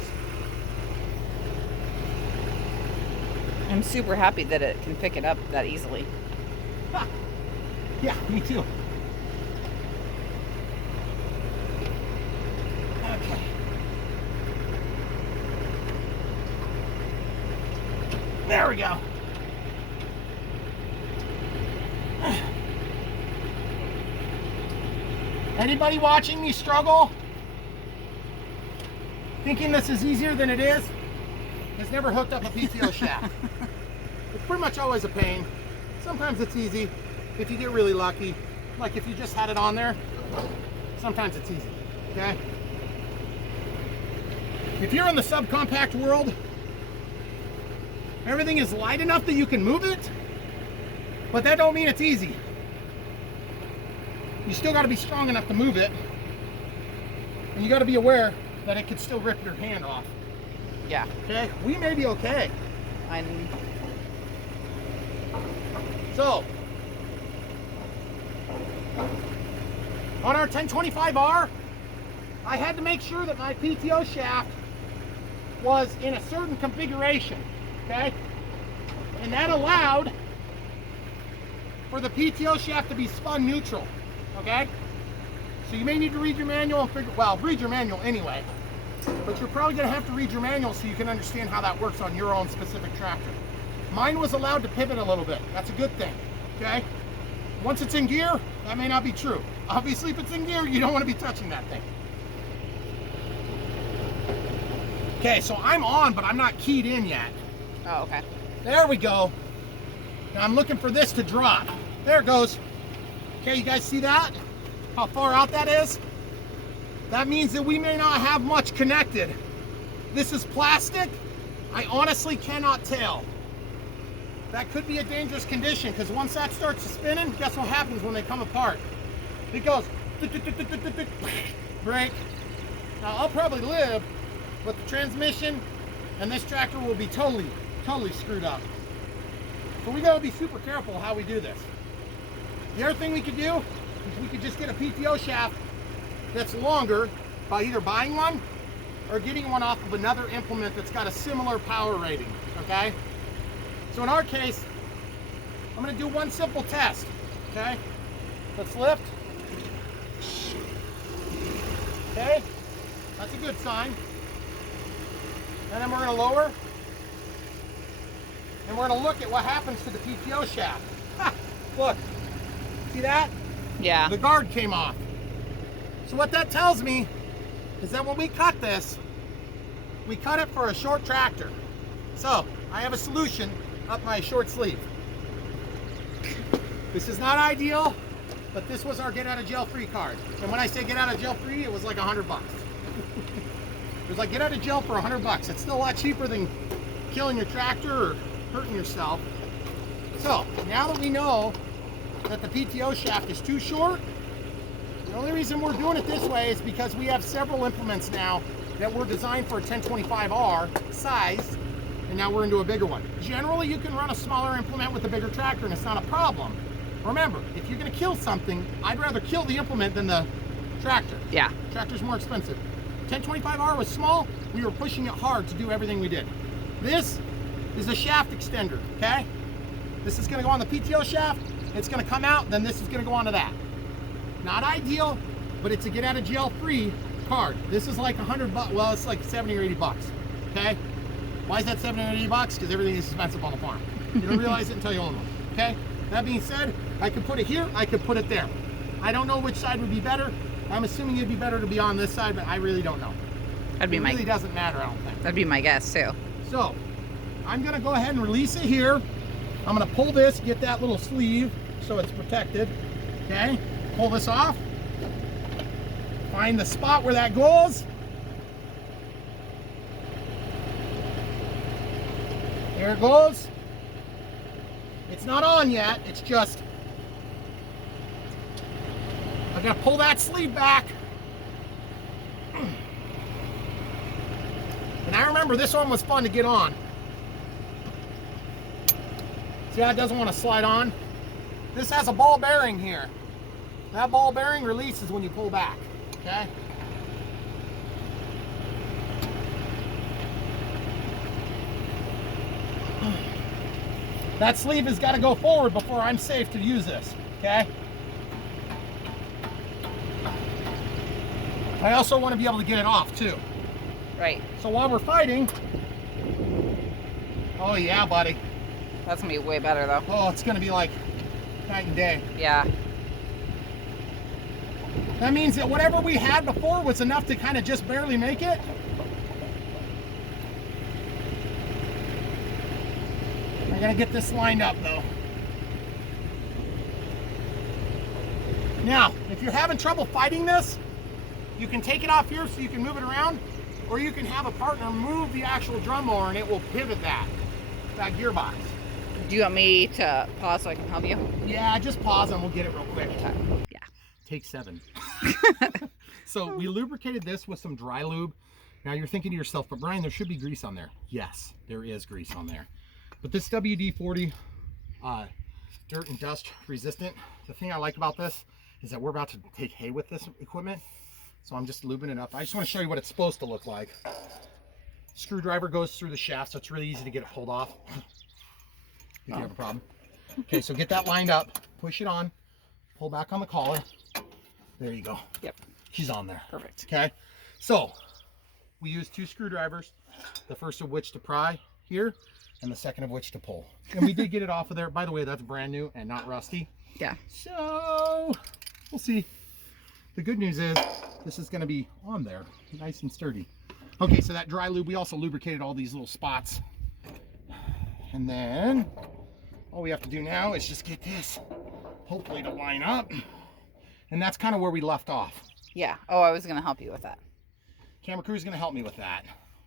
I'm super happy that it can pick it up that easily. Ha. Yeah, me too. Okay. There we go. Anybody watching me struggle? Thinking this is easier than it is? Has never hooked up a PTO shaft. It's pretty much always a pain. Sometimes it's easy if you get really lucky. Like if you just had it on there, sometimes it's easy, okay? If you're in the subcompact world, everything is light enough that you can move it, but that don't mean it's easy. You still got to be strong enough to move it, and you got to be aware that it could still rip your hand off. Yeah. Okay, we may be okay. So, on our 1025R, I had to make sure that my PTO shaft was in a certain configuration, okay? And that allowed for the PTO shaft to be spun neutral, okay? So you may need to read your manual and figure, well, read your manual anyway, but you're probably gonna have to read your manual so you can understand how that works on your own specific tractor. Mine was allowed to pivot a little bit. That's a good thing, okay? Once it's in gear, that may not be true. Obviously, if it's in gear, you don't want to be touching that thing. Okay, so I'm on, but I'm not keyed in yet. Oh, okay. There we go. Now I'm looking for this to drop. There it goes. Okay, you guys see that? How far out that is? That means that we may not have much connected. This is plastic. I honestly cannot tell. That could be a dangerous condition because once that starts spinning, guess what happens when they come apart? It goes break. Now I'll probably live, but the transmission and this tractor will be totally screwed up. So we gotta be super careful how we do this. The other thing we could do is we could just get a PTO shaft that's longer by either buying one or getting one off of another implement that's got a similar power rating, okay? So in our case, I'm gonna do one simple test, okay? Let's lift. Okay, that's a good sign. And then we're gonna lower. And we're gonna look at what happens to the PTO shaft. Ha! Look, see that? Yeah. The guard came off. So what that tells me is that when we cut this, we cut it for a short tractor. So I have a solution up my short sleeve. This is not ideal, but this was our get out of jail free card. And when I say get out of jail free, it was like $100. It was like get out of jail for $100. It's still a lot cheaper than killing your tractor or hurting yourself. So now that we know that the PTO shaft is too short, the only reason we're doing it this way is because we have several implements now that were designed for a 1025R size, and now we're into a bigger one. Generally, you can run a smaller implement with a bigger tractor and it's not a problem. Remember, if you're gonna kill something, I'd rather kill the implement than the tractor. Yeah. Tractor's more expensive. 1025R was small, we were pushing it hard to do everything we did. This is a shaft extender, okay? This is gonna go on the PTO shaft, it's gonna come out, then this is gonna go onto that. Not ideal, but it's a get out of jail free card. This is like 100 bucks. Well, it's like 70 or 80 bucks. Okay. Why is that 70 or 80 bucks? Because everything is expensive on the farm. You don't realize it until you own one. Okay. That being said, I could put it here. I could put it there. I don't know which side would be better. I'm assuming it'd be better to be on this side, but I really don't know. It really doesn't matter, I don't think. That'd be my guess too. So I'm gonna go ahead and release it here. I'm gonna pull this, get that little sleeve so it's protected. Okay, pull this off. Find the spot where that goes. There it goes. It's not on yet, it's just, I gotta pull that sleeve back. And I remember this one was fun to get on. See how it doesn't want to slide on? This has a ball bearing here. That ball bearing releases when you pull back, okay? That sleeve has got to go forward before I'm safe to use this, okay? I also want to be able to get it off too. Right. So while we're fighting, oh yeah, buddy. That's gonna be way better though. Oh, it's gonna be like night and day. Yeah. That means that whatever we had before was enough to kind of just barely make it. I gotta get this lined up though. Now, if you're having trouble fighting this, you can take it off here so you can move it around, or you can have a partner move the actual drum mower and it will pivot that gearbox. Do you want me to pause so I can help you? Yeah, just pause and we'll get it real quick. Okay. Yeah. Take 7. So we lubricated this with some dry lube. Now you're thinking to yourself, but Brian, there should be grease on there. Yes, there is grease on there. But this WD-40 dirt and dust resistant, the thing I like about this is that we're about to take hay with this equipment. So I'm just lubing it up. I just want to show you what it's supposed to look like. Screwdriver goes through the shaft, so it's really easy to get it pulled off if you have a problem. Okay, so get that lined up, push it on, pull back on the collar. There you go. Yep. She's on there. Perfect. Okay, so we use 2 screwdrivers, the first of which to pry here, and the second of which to pull. And we did get it off of there. By the way, that's brand new and not rusty. Yeah. So we'll see. The good news is this is going to be on there, nice and sturdy. Okay, so that dry lube, we also lubricated all these little spots. And then all we have to do now is just get this, hopefully, to line up. And that's kind of where we left off. Yeah. Oh, I was going to help you with that. Camera crew's going to help me with that.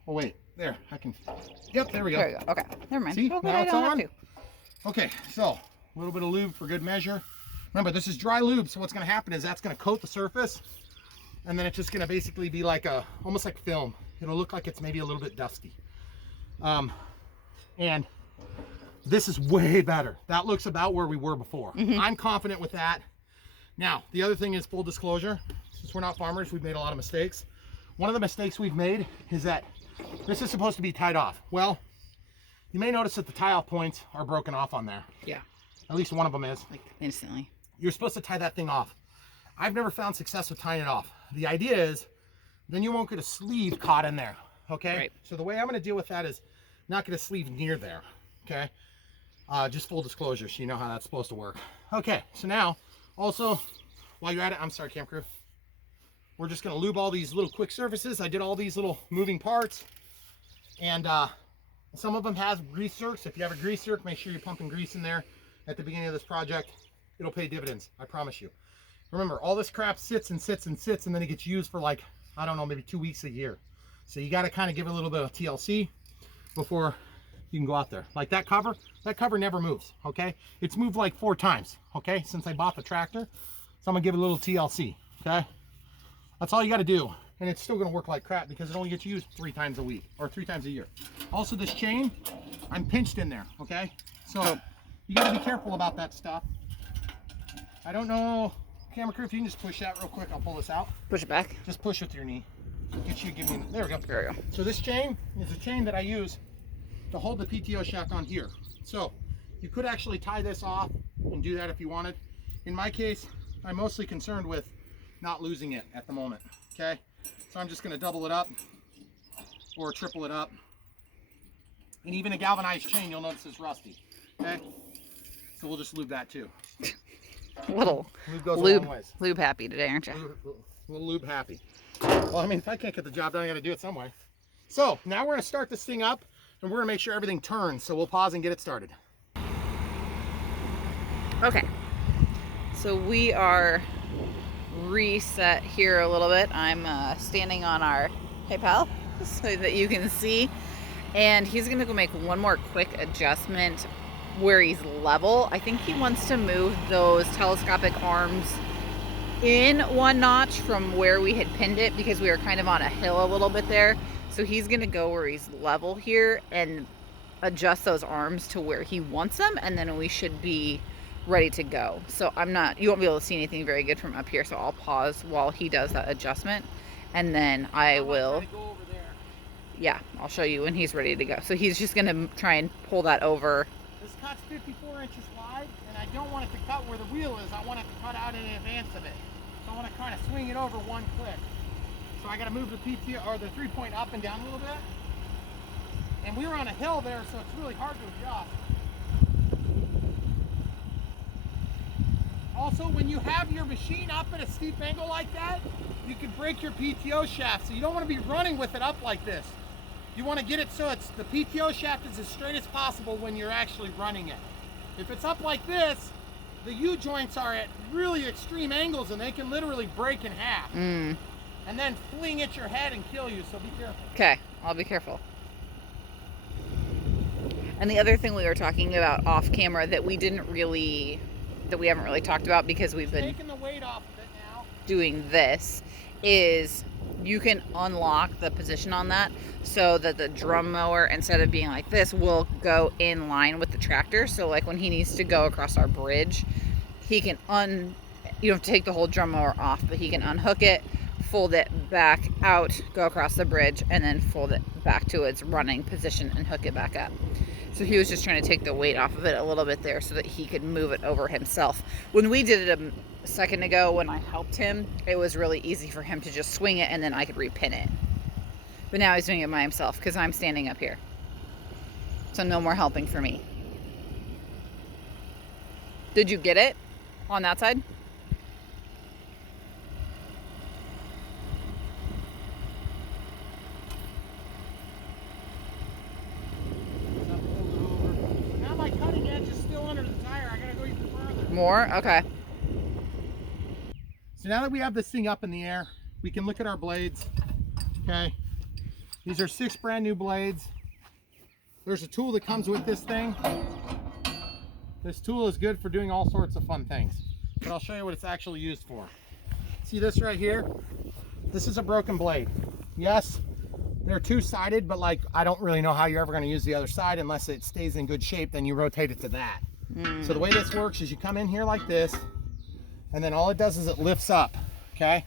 Oh, wait. There. I can. Yep, there we go. There we go. Okay. Never mind. See? Okay, Now it's on. have to. Okay, so a little bit of lube for good measure. Remember, this is dry lube, so what's going to happen is that's going to coat the surface, and then it's just going to basically be like almost like film. It'll look like it's maybe a little bit dusty. And this is way better. That looks about where we were before. I'm confident with that. Now, the other thing is full disclosure. Since we're not farmers, we've made a lot of mistakes. One of the mistakes we've made is that this is supposed to be tied off. Well, you may notice that the tie-off points are broken off on there. Yeah. At least one of them is. Like instantly. You're supposed to tie that thing off. I've never found success with tying it off. The idea is then you won't get a sleeve caught in there, okay? Right. So the way I'm going to deal with that is not get a sleeve near there, okay? Just full disclosure, so you know how that's supposed to work. Okay, so now, also, while you're at it, I'm sorry, cam crew. We're just going to lube all these little quick surfaces. I did all these little moving parts, and some of them have grease zerks. If you have a grease zerk, make sure you're pumping grease in there at the beginning of this project. It'll pay dividends, I promise you. Remember, all this crap sits and sits and sits, and then it gets used for like, I don't know, maybe 2 weeks a year. So you got to kind of give it a little bit of TLC before you can go out there. Like that cover never moves, okay? It's moved like 4 times, okay, since I bought the tractor. So I'm gonna give it a little TLC, okay? That's all you got to do. And it's still gonna work like crap because it only gets used 3 times a week or 3 times a year. Also, this chain, I'm pinched in there, okay? So you got to be careful about that stuff. I don't know, camera crew, if you can just push that real quick, I'll pull this out. Push it back. Just push with your knee. Give me, there we go. There we go. So this chain is a chain that I use to hold the PTO shaft on here. So you could actually tie this off and do that if you wanted. In my case, I'm mostly concerned with not losing it at the moment, okay? So I'm just gonna double it up or triple it up. And even a galvanized chain, you'll notice is rusty, okay? So we'll just lube that too. Little lube goes a long ways. Lube happy today, aren't you? Little lube happy. Well, I mean, if I can't get the job done, I gotta do it some way. So now we're gonna start this thing up and we're gonna make sure everything turns. So we'll pause and get it started. Okay, so we are reset here a little bit. I'm standing on our, hey pal, so that you can see. And he's gonna go make one more quick adjustment where he's level. I think he wants to move those telescopic arms in one notch from where we had pinned it because we were kind of on a hill a little bit there. So he's gonna go where he's level here and adjust those arms to where he wants them, and then we should be ready to go. So you won't be able to see anything very good from up here, so I'll pause while he does that adjustment, and then I will go over there. Yeah, I'll show you when he's ready to go. So he's just gonna try and pull that over. This cut's 54 inches wide, and I don't want it to cut where the wheel is. I want it to cut out in advance of it. So I want to kind of swing it over one click. So I got to move the PTO or the 3-point up and down a little bit. And we were on a hill there, so it's really hard to adjust. Also, when you have your machine up at a steep angle like that, you can break your PTO shaft. So you don't want to be running with it up like this. You want to get it so the PTO shaft is as straight as possible when you're actually running it. If it's up like this, the U-joints are at really extreme angles and they can literally break in half. And then fling at your head and kill you, so be careful. Okay, I'll be careful. And the other thing we were talking about off camera that we haven't really talked about because we've been taking the weight off of it now. Doing this is you can unlock the position on that so that the drum mower, instead of being like this, will go in line with the tractor. So like when he needs to go across our bridge, he can you don't have to take the whole drum mower off, but he can unhook it, fold it back out, go across the bridge, and then fold it back to its running position and hook it back up. So he was just trying to take the weight off of it a little bit there so that he could move it over himself. When we did it a second ago, when I helped him, it was really easy for him to just swing it and then I could repin it. But now he's doing it by himself because I'm standing up here. So no more helping for me. Did you get it on that side? More? Okay. So now that we have this thing up in the air, we can look at our blades. Okay. These are 6 brand new blades. There's a tool that comes with this thing. This tool is good for doing all sorts of fun things, but I'll show you what it's actually used for. See this right here? This is a broken blade. Yes, they're 2-sided, but like I don't really know how you're ever going to use the other side unless it stays in good shape. Then you rotate it to that. So the way this works is you come in here like this, and then all it does is it lifts up, okay?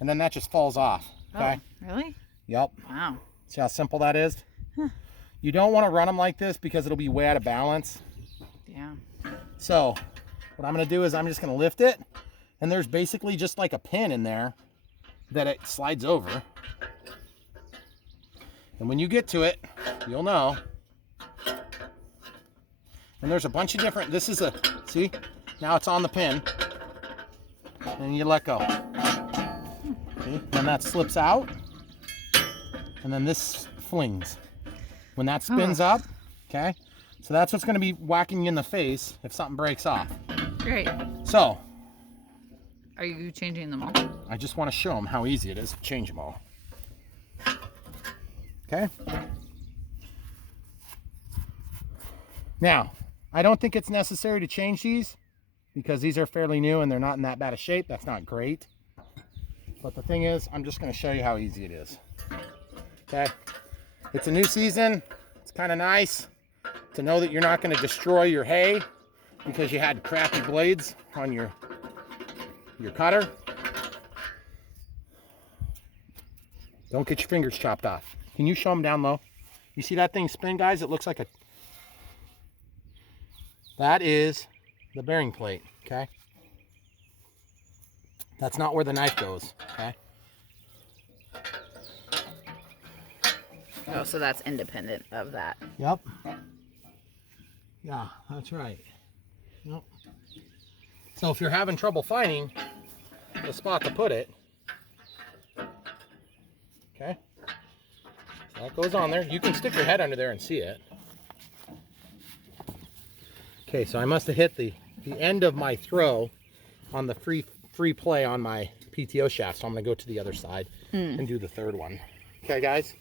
And then that just falls off, okay? Oh, really? Yep. Wow. See how simple that is? Huh. You don't want to run them like this because it'll be way out of balance. Yeah. So what I'm going to do is I'm just going to lift it, and there's basically just like a pin in there that it slides over. And when you get to it, you'll know. And there's a bunch of different, see, now it's on the pin, and you let go. See, then that slips out, and then this flings. When that spins up, okay, so that's what's going to be whacking you in the face if something breaks off. Great. So, are you changing them all? I just want to show them how easy it is to change them all. Okay. Now, I don't think it's necessary to change these because these are fairly new and they're not in that bad a shape. That's not great. But the thing is, I'm just going to show you how easy it is. Okay. It's a new season. It's kind of nice to know that you're not going to destroy your hay because you had crappy blades on your cutter. Don't get your fingers chopped off. Can you show them down low? You see that thing spin, guys? It looks like that is the bearing plate, okay? That's not where the knife goes, okay? Oh, so that's independent of that. Yep. Yeah, that's right. Yep. So if you're having trouble finding the spot to put it, okay, so that goes on there. You can stick your head under there and see it. Okay, so I must have hit the end of my throw on the free play on my PTO shaft, so I'm going to go to the other side and do the third one. Okay, guys?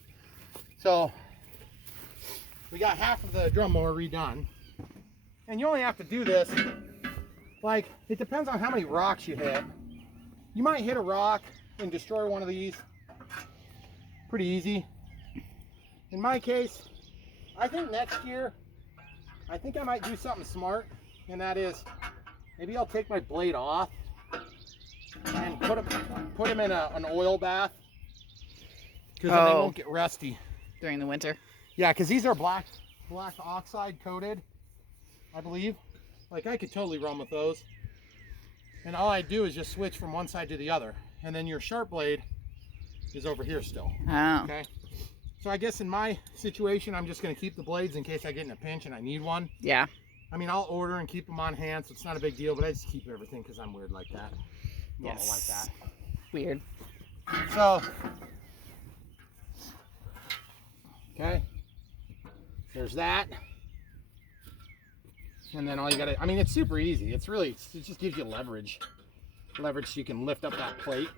So we got half of the drum mower redone, and you only have to do this, like, it depends on how many rocks you hit. You might hit a rock and destroy one of these pretty easy. In my case, I think next year, I think I might do something smart, and that is, maybe I'll take my blade off and put them in an oil bath, because then they won't get rusty. During the winter? Yeah, because these are black oxide coated, I believe. Like, I could totally run with those. And all I do is just switch from one side to the other. And then your sharp blade is over here still. Oh. Okay? So I guess in my situation, I'm just going to keep the blades in case I get in a pinch and I need one. Yeah. I mean, I'll order and keep them on hand, so it's not a big deal, but I just keep everything because I'm weird like that. Normal like that. Weird. So, okay, there's that. And then all you gotta, I mean, it's super easy. It's really, it just gives you leverage. Leverage so you can lift up that plate.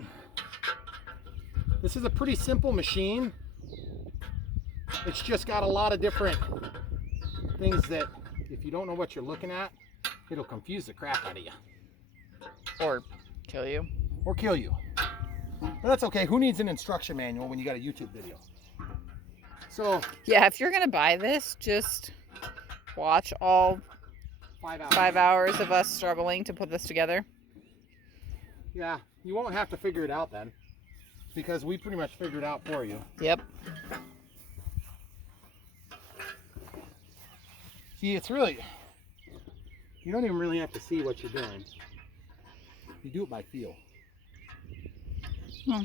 This is a pretty simple machine. It's just got a lot of different things that, if you don't know what you're looking at, it'll confuse the crap out of you. Or kill you. Or kill you. But that's okay. Who needs an instruction manual when you got a YouTube video? So yeah, if you're gonna buy this, just watch all 5 hours of us struggling to put this together. Yeah, you won't have to figure it out then, because we pretty much figured it out for you. Yep. See, it's really, you don't even really have to see what you're doing. You do it by feel. Hmm.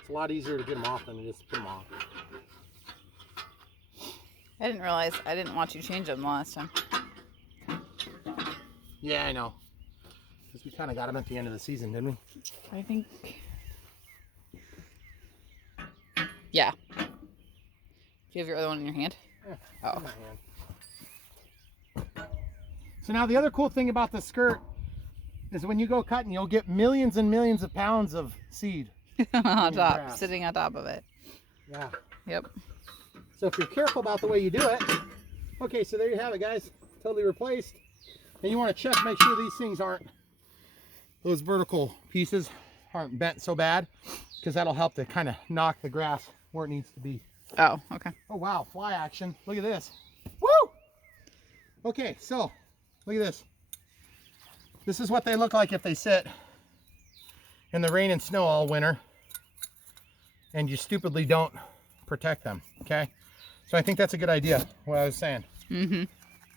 It's a lot easier to get them off than it is to put them off. I didn't realize, I didn't watch you change them last time. Yeah, I know. Because we kind of got them at the end of the season, didn't we? I think. Yeah. Do you have your other one in your hand? Yeah, Oh. in my hand. So now the other cool thing about the skirt is when you go cutting, you'll get millions and millions of pounds of seed. On top, grass. sitting on top of it. Yeah. Yep. So if you're careful about the way you do it, okay, so there you have it, guys. Totally replaced. And you want to check, make sure these things aren't, those vertical pieces aren't bent so bad, because that'll help to kind of knock the grass where it needs to be. Oh, okay. Oh, wow, fly action. Look at this. Woo! Okay, so look at this. This is what they look like if they sit in the rain and snow all winter and you stupidly don't protect them, okay? So I think that's a good idea, what I was saying. Mm-hmm.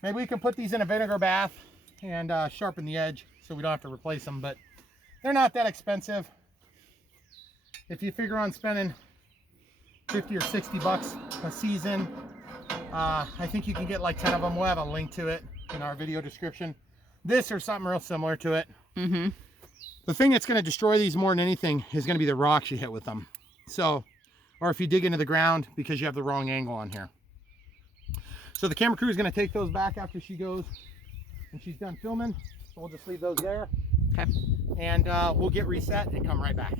Maybe we can put these in a vinegar bath and sharpen the edge so we don't have to replace them, but they're not that expensive. If you figure on spending 50 or 60 bucks a season, I think you can get like 10 of them. We'll have a link to it in our video description. This or something real similar to it. Mm-hmm. The thing that's going to destroy these more than anything is going to be the rocks you hit with them. So, or if you dig into the ground because you have the wrong angle on here. So the camera crew is going to take those back after she goes and she's done filming. So we'll just leave those there. Okay. And we'll get reset and come right back.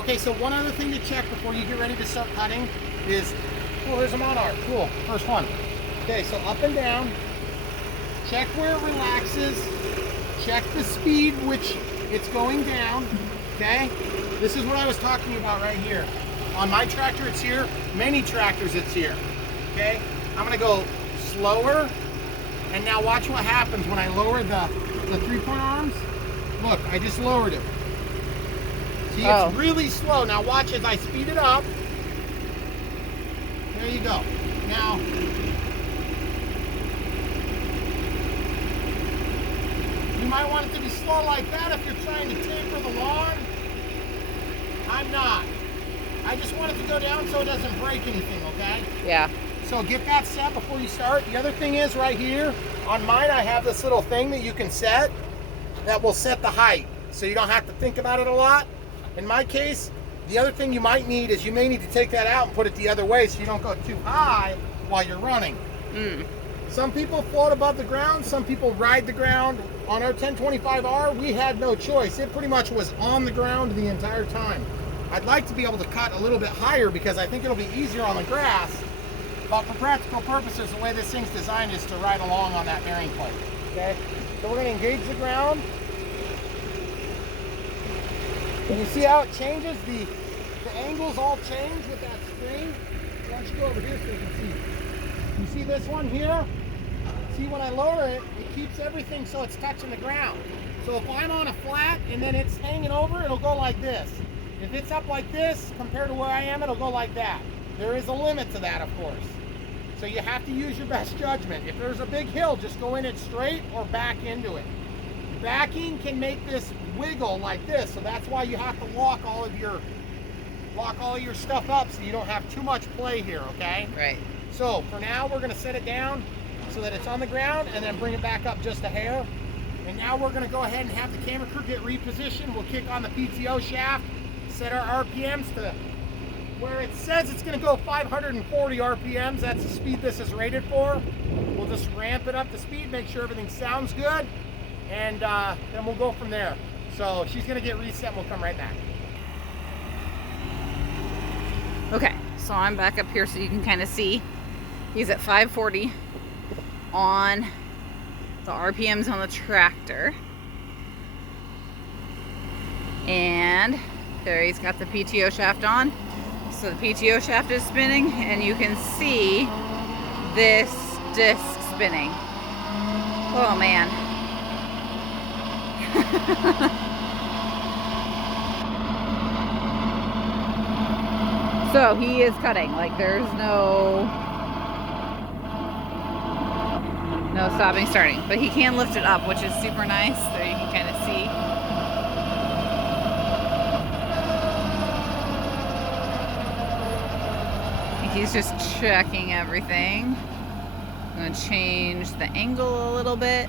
Okay, so one other thing to check before you get ready to start cutting is, oh, there's a monarch. Cool, first one. Okay, so up and down. Check where it relaxes. Check the speed which it's going down. Okay, this is what I was talking about right here. On my tractor, it's here. Many tractors, it's here. Okay, I'm gonna go slower. And now watch what happens when I lower the 3-point arms. Look, I just lowered it. See, it's really slow. Now watch as I speed it up. There you go. Now, might want it to be slow like that if you're trying to taper the lawn. I'm not. I just want it to go down so it doesn't break anything, okay? Yeah. So get that set before you start. The other thing is right here, on mine I have this little thing that you can set that will set the height. So you don't have to think about it a lot. In my case, the other thing you might need is you may need to take that out and put it the other way so you don't go too high while you're running. Some people float above the ground, some people ride the ground. On our 1025R, we had no choice. It pretty much was on the ground the entire time. I'd like to be able to cut a little bit higher because I think it'll be easier on the grass, but for practical purposes, the way this thing's designed is to ride along on that bearing plate, okay? So we're gonna engage the ground. And you see how it changes? The angles all change with that spring. Why don't you go over here so you can see. You see this one here? See, when I lower it, it keeps everything so it's touching the ground. So if I'm on a flat and then it's hanging over, it'll go like this. If it's up like this, compared to where I am, it'll go like that. There is a limit to that, of course. So you have to use your best judgment. If there's a big hill, just go in it straight or back into it. Backing can make this wiggle like this, so that's why you have to lock all of your stuff up so you don't have too much play here, okay? Right. So for now, we're gonna set it down so that it's on the ground and then bring it back up just a hair. And now we're gonna go ahead and have the camera crew get repositioned. We'll kick on the PTO shaft, set our RPMs to where it says it's gonna go 540 RPMs. That's the speed this is rated for. We'll just ramp it up to speed, make sure everything sounds good, and then we'll go from there. So she's gonna get reset and we'll come right back. Okay, so I'm back up here so you can kind of see. He's at 540 on the RPMs on the tractor. And there he's got the PTO shaft on. So the PTO shaft is spinning and you can see this disc spinning. Oh man. So he is cutting, like there's no stopping, starting, but he can lift it up, which is super nice. There you can kind of see. He's just checking everything. I'm gonna change the angle a little bit,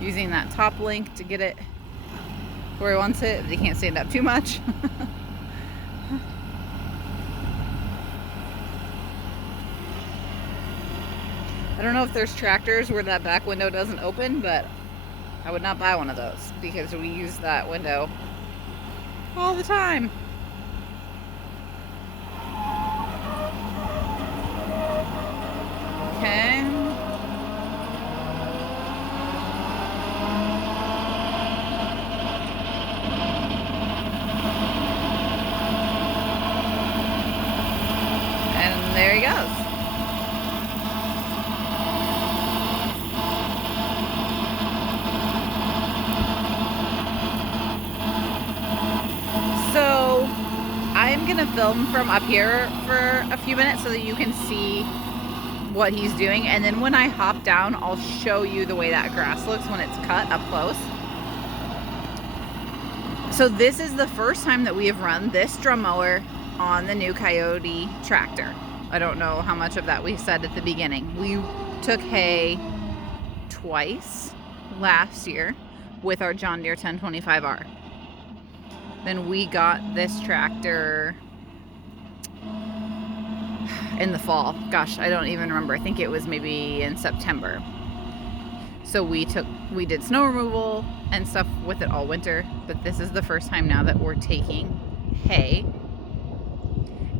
using that top link to get it where he wants it, but he can't stand up too much. I don't know if there's tractors where that back window doesn't open, but I would not buy one of those because we use that window all the time. Okay. And there he goes. So I'm gonna film from up here for a few minutes so that you can see what he's doing, and then when I hop down, I'll show you the way that grass looks when it's cut up close. So this is the first time that we have run this drum mower on the new Kioti tractor. I don't know how much of that we said at the beginning. We took hay twice last year with our John Deere 1025R. Then we got this tractor in the fall. Gosh, I don't even remember. I think it was maybe in September. So we did snow removal and stuff with it all winter, but this is the first time now that we're taking hay.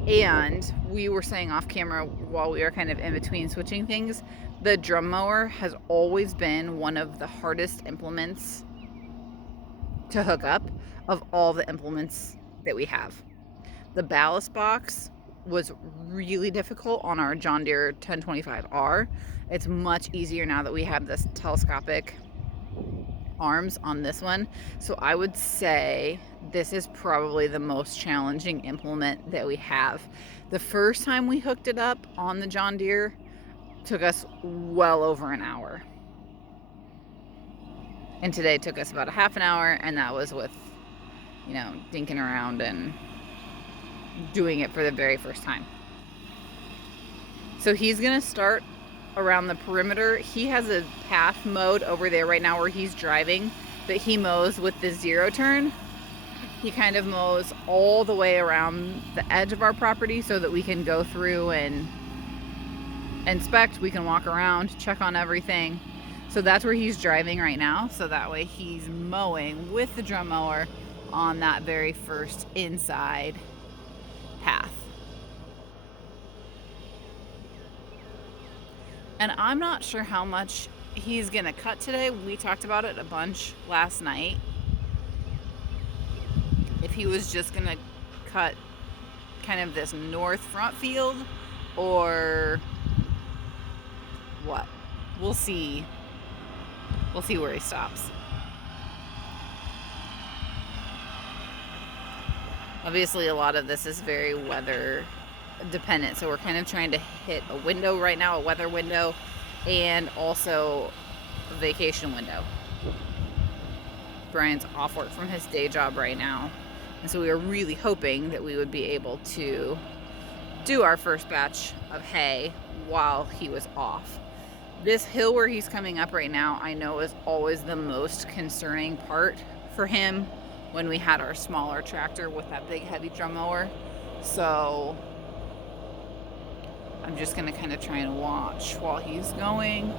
And we were saying off camera while we were kind of in between switching things, the drum mower has always been one of the hardest implements to hook up of all the implements that we have. The ballast box was really difficult on our John Deere 1025R. It's much easier now that we have this telescopic arms on this one. So I would say this is probably the most challenging implement that we have. The first time we hooked it up on the John Deere took us well over an hour. And today took us about a half an hour, and that was with, you know, dinking around and doing it for the very first time. So he's gonna start around the perimeter. He has a path mode over there right now where he's driving that he mows with the zero turn. He kind of mows all the way around the edge of our property so that we can go through and inspect, we can walk around, check on everything. So that's where he's driving right now. So that way he's mowing with the drum mower on that very first inside path. And I'm not sure how much he's gonna cut today. We talked about it a bunch last night. If he was just gonna cut kind of this north front field or what. We'll see. We'll see where he stops. Obviously, a lot of this is very weather dependent, so we're kind of trying to hit a window right now, a weather window, and also a vacation window. Brian's off work from his day job right now, and so we were really hoping that we would be able to do our first batch of hay while he was off. This hill where he's coming up right now, I know is always the most concerning part for him when we had our smaller tractor with that big heavy drum mower. So I'm just gonna kind of try and watch while he's going.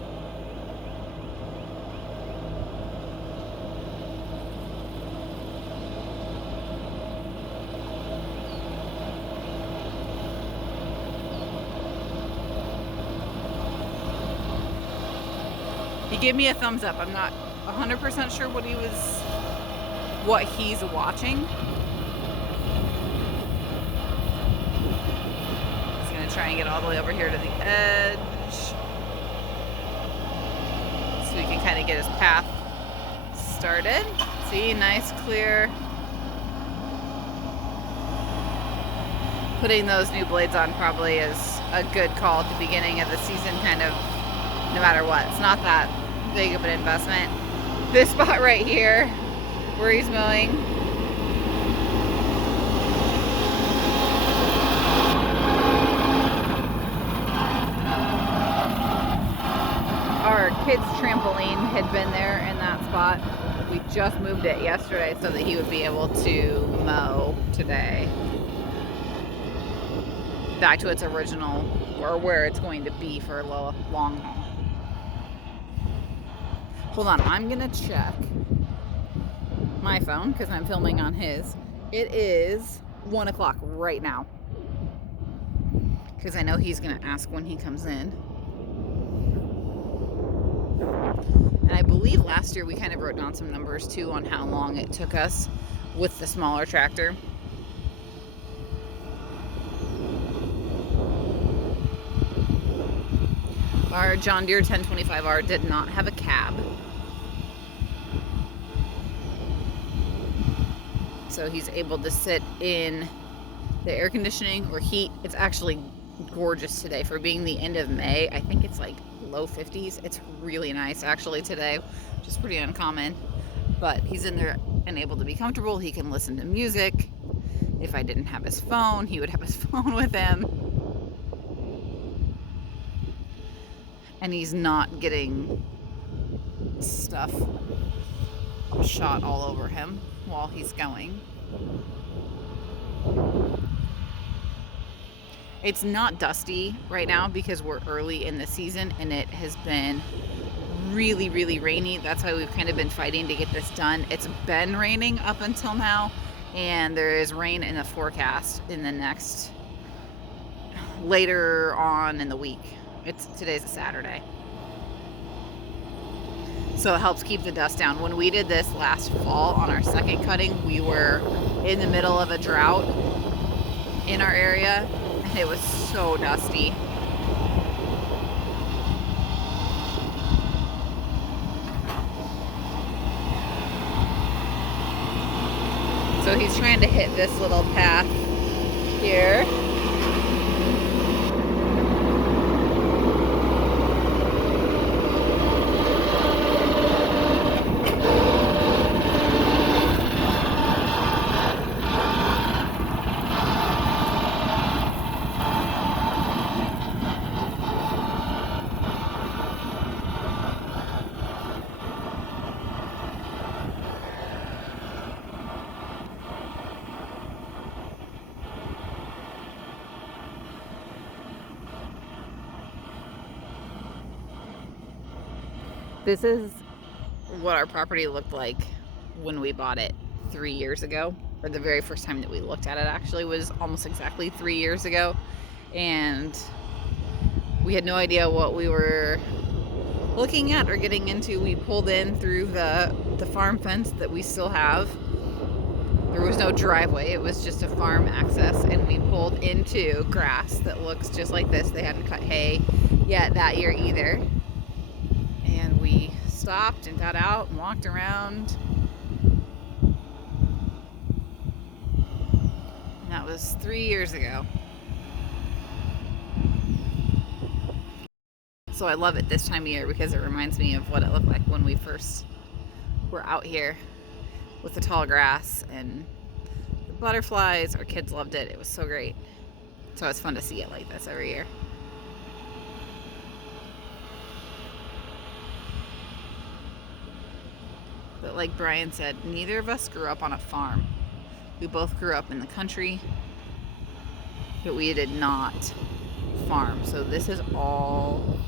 He gave me a thumbs up. I'm not 100% sure what he's watching. He's gonna try and get all the way over here to the edge so we can kind of get his path started. See, nice, clear. Putting those new blades on probably is a good call at the beginning of the season, kind of no matter what. It's not that big of an investment. This spot right here where he's mowing, our kids' trampoline had been there in that spot. We just moved it yesterday so that he would be able to mow today back to its original, or where it's going to be for a long haul. Hold on, I'm gonna check my phone because I'm filming on his. It is 1 o'clock right now because I know he's gonna ask when he comes in. And I believe last year we kind of wrote down some numbers too on how long it took us with the smaller tractor. Our John Deere 1025R did not have a cab. So he's able to sit in the air conditioning or heat. It's actually gorgeous today for being the end of May. I think it's like low 50s. It's really nice actually today, which is pretty uncommon. But he's in there and able to be comfortable. He can listen to music. If I didn't have his phone, he would have his phone with him. And he's not getting stuff shot all over him while he's going. It's not dusty right now because we're early in the season and it has been really, really rainy. That's why we've kind of been fighting to get this done. It's been raining up until now, and there is rain in the forecast in the next later on in the week. Today's a Saturday. So it helps keep the dust down. When we did this last fall on our second cutting, we were in the middle of a drought in our area, and it was so dusty. So he's trying to hit this little path here. This is what our property looked like when we bought it 3 years ago, or the very first time that we looked at it actually was almost exactly 3 years ago. And we had no idea what we were looking at or getting into. We pulled in through the farm fence that we still have. There was no driveway, it was just a farm access, and we pulled into grass that looks just like this. They hadn't cut hay yet that year either. And we stopped and got out and walked around. And that was 3 years ago. So I love it this time of year because it reminds me of what it looked like when we first were out here with the tall grass and the butterflies. Our kids loved it. It was so great. So it's fun to see it like this every year. But like Brian said, neither of us grew up on a farm. We both grew up in the country, but we did not farm. So this is all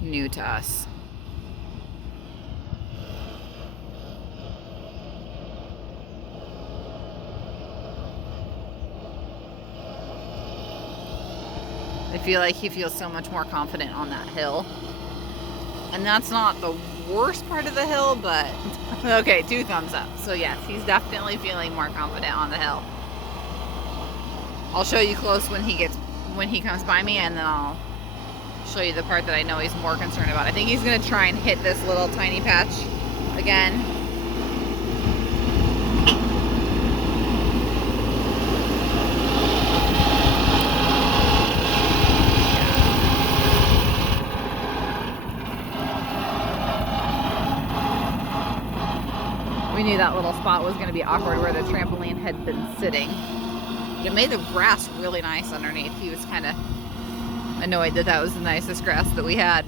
new to us. I feel like he feels so much more confident on that hill. And that's not the worst part of the hill, but okay, 2 thumbs up. So yes, he's definitely feeling more confident on the hill. I'll show you close when he comes by me, and then I'll show you the part that I know he's more concerned about. I think he's gonna try and hit this little tiny patch again. We knew that little spot was going to be awkward where the trampoline had been sitting. It made the grass really nice underneath. He was kind of annoyed that that was the nicest grass that we had,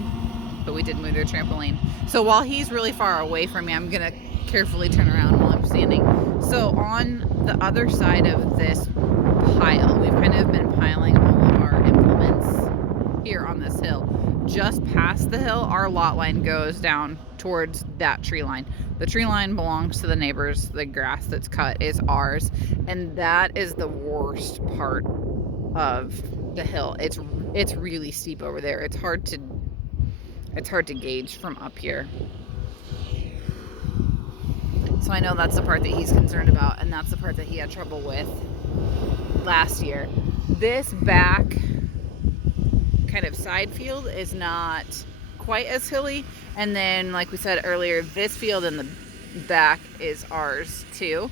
but we did move the trampoline. So while he's really far away from me, I'm going to carefully turn around while I'm standing. So on the other side of this pile, we've kind of been piling all of our implements here on this hill. Just past the hill, our lot line goes down towards that tree line. The tree line belongs to the neighbors. The grass that's cut is ours, and that is the worst part of the hill. It's really steep over there. It's hard to gauge from up here. So I know that's the part that he's concerned about, and that's the part that he had trouble with last year. This back kind of side field is not quite as hilly, and then like we said earlier, this field in the back is ours too,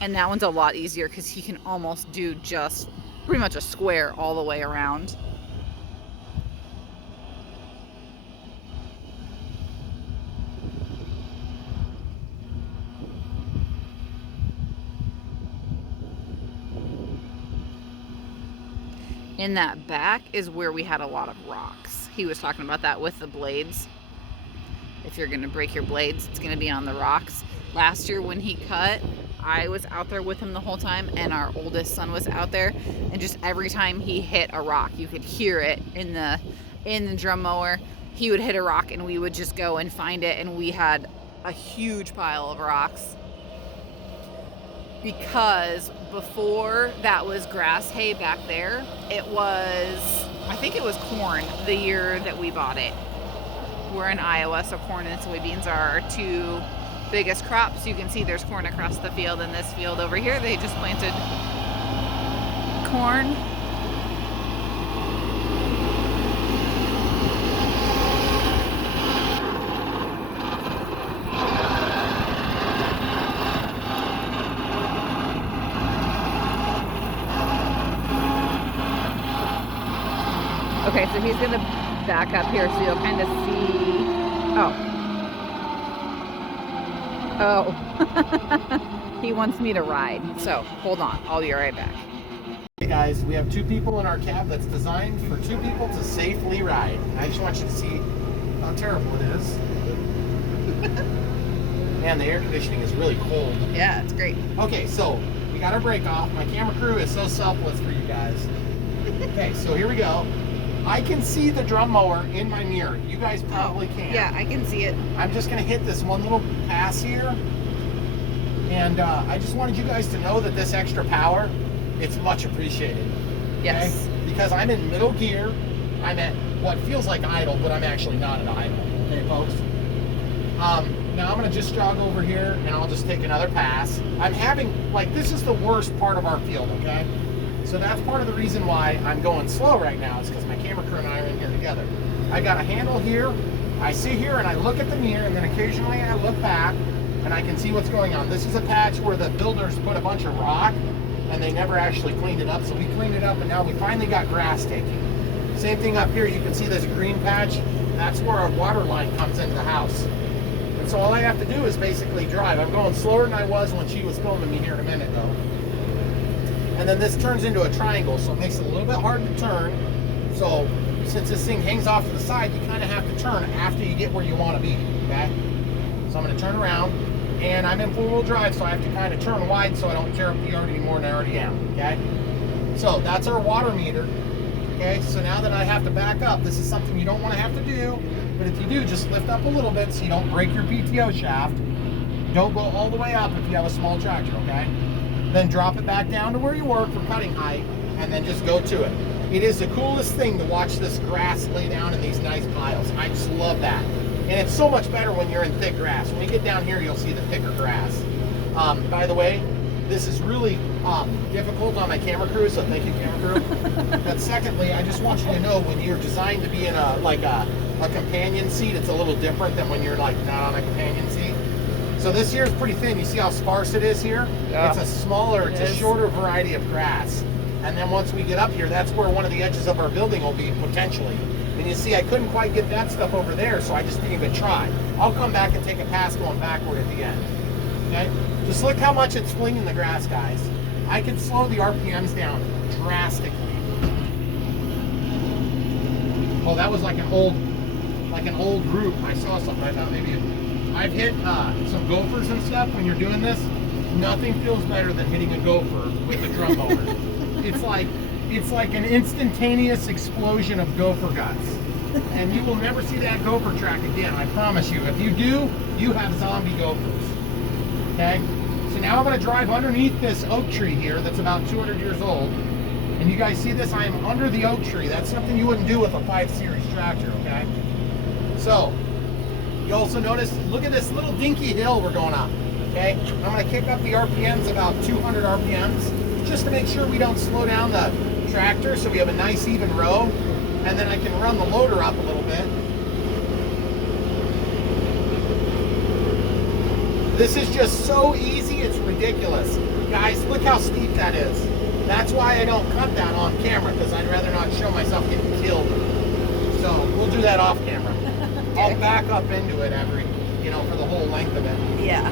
and that one's a lot easier because he can almost do just pretty much a square all the way around. In that back is where we had a lot of rocks. He was talking about that with the blades. If you're gonna break your blades, it's gonna be on the rocks. Last year when he cut, I was out there with him the whole time, and our oldest son was out there, and just every time he hit a rock, you could hear it in the drum mower. He would hit a rock and we would just go and find it, and we had a huge pile of rocks. Because before that was grass hay back there, I think it was corn the year that we bought it. We're in Iowa, so corn and soybeans are our 2 biggest crops. You can see there's corn across the field, and this field over here, they just planted corn. Okay, so he's gonna back up here so you'll kind of see. Oh. He wants me to ride. So hold on, I'll be right back. Hey guys, we have 2 people in our cab that's designed for 2 people to safely ride. I just want you to see how terrible it is. Man, the air conditioning is really cold. Yeah, it's great. Okay, so we got our brake off. My camera crew is so selfless for you guys. Okay, so here we go. I can see the drum mower in my mirror. You guys probably can. Yeah, I can see it. I'm just gonna hit this one little pass here. And I just wanted you guys to know that this extra power, it's much appreciated. Yes. Okay? Because I'm in middle gear. I'm at what feels like idle, but I'm actually not at idle. Okay, folks? Now I'm gonna just jog over here and I'll just take another pass. I'm having, like, this is the worst part of our field, okay? So that's part of the reason why I'm going slow right now, is because my camera crew and I are in here together. I got a handle here, I sit here and I look at the mirror, and then occasionally I look back and I can see what's going on. This is a patch where the builders put a bunch of rock and they never actually cleaned it up, so we cleaned it up and now we finally got grass taking. Same thing up here, you can see there's a green patch. That's where our water line comes into the house. And so all I have to do is basically drive. I'm going slower than I was when she was filming me here in a minute though. And then this turns into a triangle, so it makes it a little bit hard to turn. So since this thing hangs off to the side, you kind of have to turn after you get where you want to be, okay? So I'm going to turn around, and I'm in four-wheel drive, so I have to kind of turn wide so I don't tear up the yard any more than I already am, okay? So that's our water meter, okay? So now that I have to back up, this is something you don't want to have to do, but if you do, just lift up a little bit so you don't break your PTO shaft. Don't go all the way up if you have a small tractor, okay? Then drop it back down to where you were for cutting height, and then just go to it. It is the coolest thing to watch this grass lay down in these nice piles. I just love that. And it's so much better when you're in thick grass. When you get down here, you'll see the thicker grass. By the way, this is really difficult on my camera crew, so thank you, camera crew. But secondly, I just want you to know when you're designed to be in a companion seat, it's a little different than when you're like not on a companion seat. So this here is pretty thin. You see how sparse it is here? Yeah. It's a smaller, it's a shorter variety of grass. And then once we get up here, that's where one of the edges of our building will be potentially. And you see, I couldn't quite get that stuff over there, so I just didn't even try. I'll come back and take a pass going backward at the end. Okay? Just look how much it's flinging the grass, guys. I can slow the RPMs down drastically. Oh, that was like an old group. I saw something. I thought maybe I've hit some gophers and stuff when you're doing this. Nothing feels better than hitting a gopher with a drum mower. It's like an instantaneous explosion of gopher guts. And you will never see that gopher track again, I promise you. If you do, you have zombie gophers. Okay? So now I'm going to drive underneath this oak tree here that's about 200 years old. And you guys see this? I am under the oak tree. That's something you wouldn't do with a 5 Series tractor, okay? So, you also notice, look at this little dinky hill we're going up, okay? I'm going to kick up the RPMs about 200 RPMs just to make sure we don't slow down the tractor so we have a nice even row. And then I can run the loader up a little bit. This is just so easy, it's ridiculous. Guys, look how steep that is. That's why I don't cut that on camera, because I'd rather not show myself getting killed. So we'll do that off camera. Okay. I'll back up into it for the whole length of it. Yeah.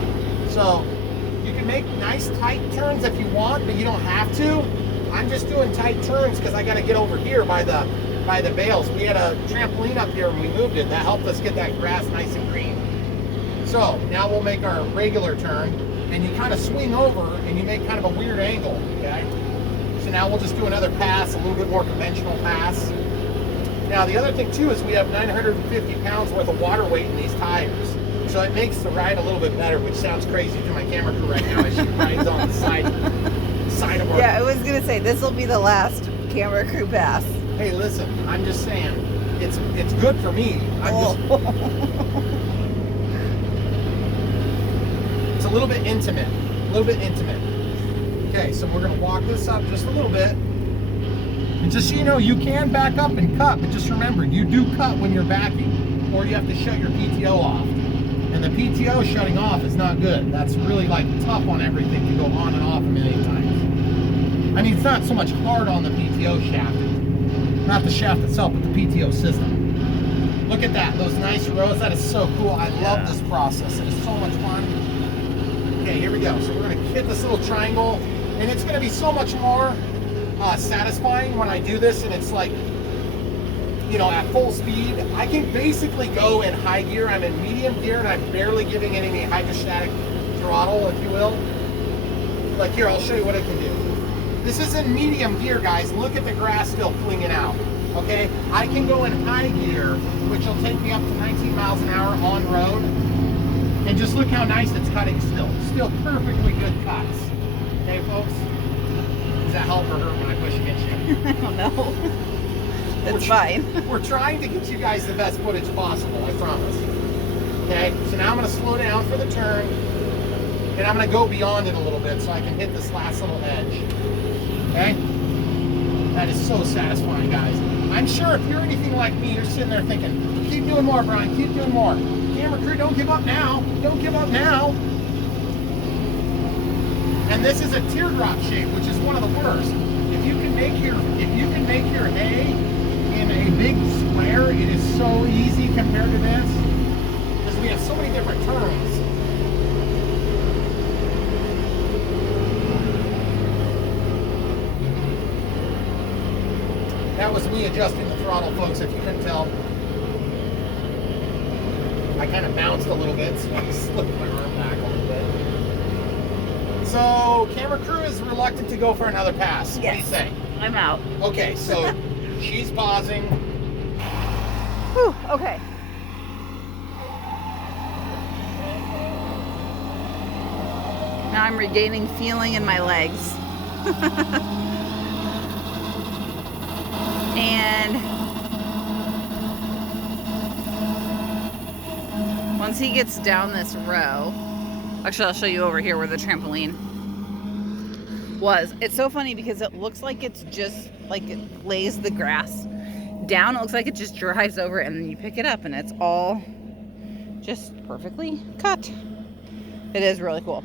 So you can make nice tight turns if you want, but you don't have to. I'm just doing tight turns because I got to get over here by the bales. We had a trampoline up here when we moved it. That helped us get that grass nice and green. So now we'll make our regular turn, and you kind of swing over and you make kind of a weird angle, okay? So now we'll just do another pass, a little bit more conventional pass. Now the other thing too is we have 950 pounds worth of water weight in these tires. So it makes the ride a little bit better, which sounds crazy to my camera crew right now as she rides on the side of our... Yeah, I was going to say, this will be the last camera crew pass. Hey, listen, I'm just saying, it's good for me. It's a little bit intimate, Okay, so we're gonna walk this up just a little bit. And just so you know, you can back up and cut, but just remember, you do cut when you're backing, or you have to shut your PTO off. And the PTO shutting off is not good. That's really tough on everything to go on and off a million times. I mean, it's not so much hard on the PTO shaft. Not the shaft itself, but the PTO system. Look at that, those nice rows. That is so cool. I love this process. It is so much fun. Okay, here we go. So we're going to hit this little triangle, and it's going to be so much more satisfying when I do this, and it's at full speed. I can basically go in high gear. I'm in medium gear, and I'm barely giving it any hydrostatic throttle, if you will. Here, I'll show you what I can do. This is in medium gear, guys. Look at the grass still flinging out. Okay, I can go in high gear, which will take me up to 19 miles an hour on road. And just look how nice it's cutting still. Still perfectly good cuts. Okay, folks? Does that help or hurt when I push against you? I don't know. It's fine. We're trying to get you guys the best footage possible, I promise. Okay, so now I'm going to slow down for the turn. And I'm going to go beyond it a little bit so I can hit this last little edge. Okay? That is so satisfying, guys. I'm sure if you're anything like me, you're sitting there thinking, keep doing more, Brian, keep doing more. Camera crew, don't give up now. Don't give up now. And this is a teardrop shape, which is one of the worst. If you can make your hay in a big square, it is so easy compared to this. Because we have so many different turns. That was me adjusting the throttle, folks, if you couldn't tell. I kind of bounced a little bit, so I slipped my arm back a little bit. So, camera crew is reluctant to go for another pass. Yes. What do you say? I'm out. Okay, so she's pausing. Whew, okay. Now I'm regaining feeling in my legs. And once he gets down this row, actually I'll show you over here where the trampoline was. It's so funny because it looks like it's just like it lays the grass down. It looks like it just drives over it and then you pick it up and it's all just perfectly cut. It is really cool.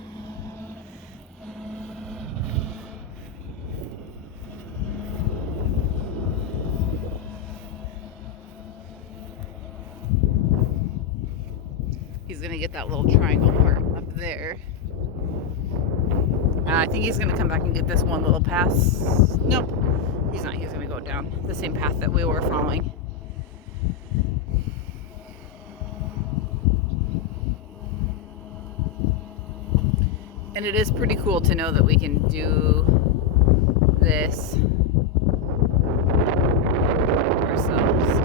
He's gonna get that little triangle part up there. I think he's gonna come back and get this one little pass. Nope, he's not. He's gonna go down the same path that we were following. And it is pretty cool to know that we can do this ourselves.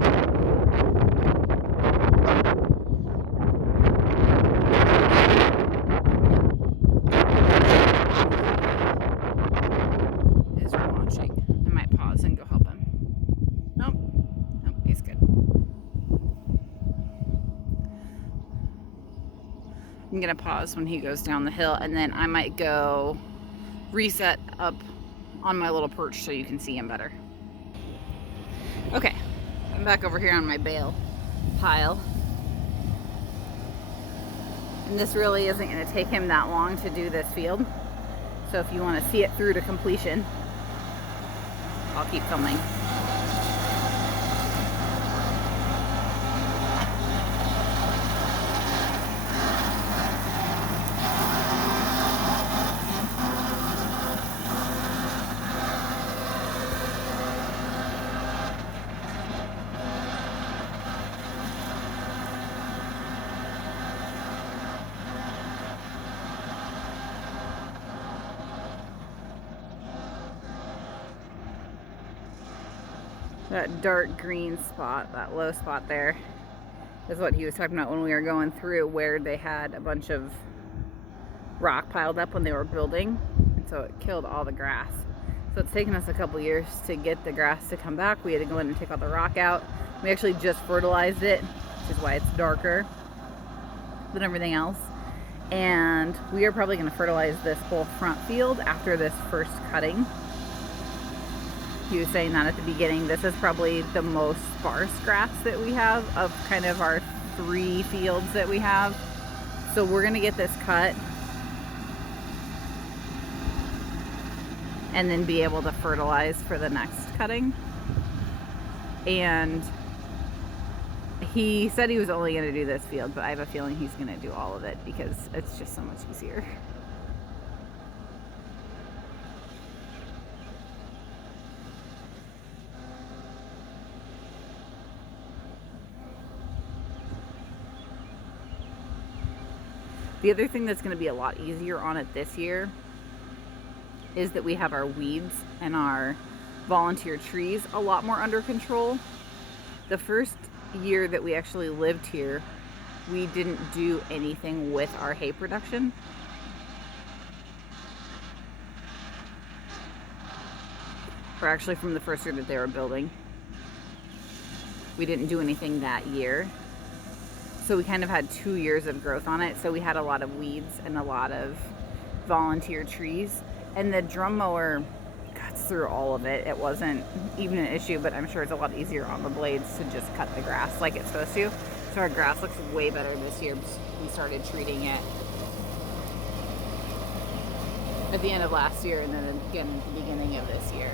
I'm gonna pause when he goes down the hill and then I might go reset up on my little perch so you can see him better. Okay, I'm back over here on my bale pile. And this really isn't gonna take him that long to do this field. So if you wanna see it through to completion, I'll keep filming. That dark green spot, that low spot there, is what he was talking about when we were going through where they had a bunch of rock piled up when they were building. And so it killed all the grass. So it's taken us a couple years to get the grass to come back. We had to go in and take all the rock out. We actually just fertilized it, which is why it's darker than everything else. And we are probably going to fertilize this whole front field after this first cutting. He was saying that at the beginning. This is probably the most sparse grass that we have of kind of our 3 fields that we have. So we're gonna get this cut and then be able to fertilize for the next cutting. And he said he was only gonna do this field, but I have a feeling he's gonna do all of it because it's just so much easier. The other thing that's going to be a lot easier on it this year is that we have our weeds and our volunteer trees a lot more under control. The first year that we actually lived here, we didn't do anything with our hay production. Or actually from the first year that they were building. We didn't do anything that year. So we kind of had 2 years of growth on it. So we had a lot of weeds and a lot of volunteer trees. And the drum mower cuts through all of it. It wasn't even an issue, but I'm sure it's a lot easier on the blades to just cut the grass like it's supposed to. So our grass looks way better this year. We started treating it at the end of last year and then again at the beginning of this year.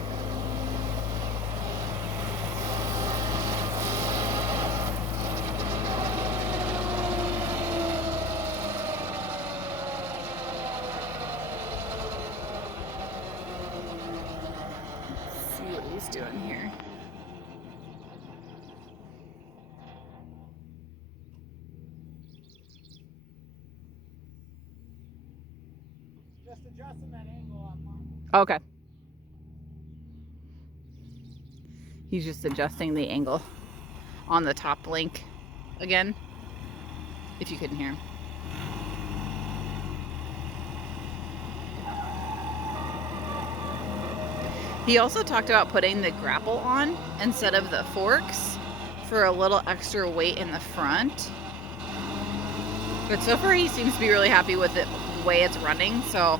Let's see what he's doing here. Just adjusting that angle on mine. Okay. He's just adjusting the angle on the top link again, if you couldn't hear him. He also talked about putting the grapple on instead of the forks for a little extra weight in the front. But so far he seems to be really happy with it, the way it's running, so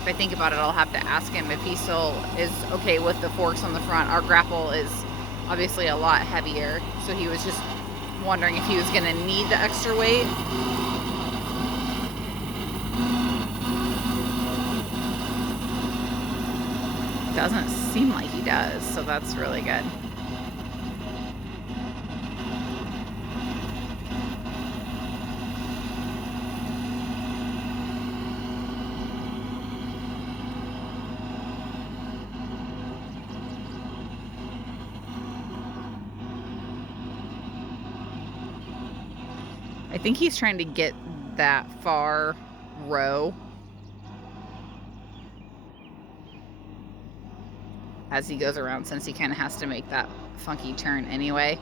if I think about it, I'll have to ask him if he still is okay with the forks on the front. Our grapple is obviously a lot heavier, so he was just wondering if he was going to need the extra weight. Doesn't seem like he does, so that's really good. I think he's trying to get that far row as he goes around, since he kind of has to make that funky turn anyway.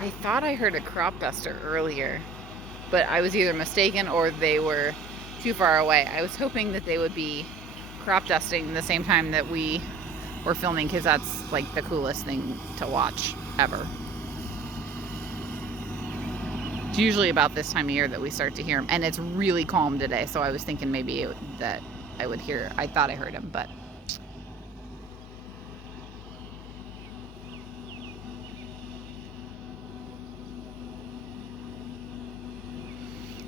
I thought I heard a crop duster earlier, but I was either mistaken or they were too far away. I was hoping that they would be crop dusting the same time that we were filming, because that's like the coolest thing to watch ever. It's usually about this time of year that we start to hear him, and it's really calm today, so I was thinking maybe that I would hear, I thought I heard him, but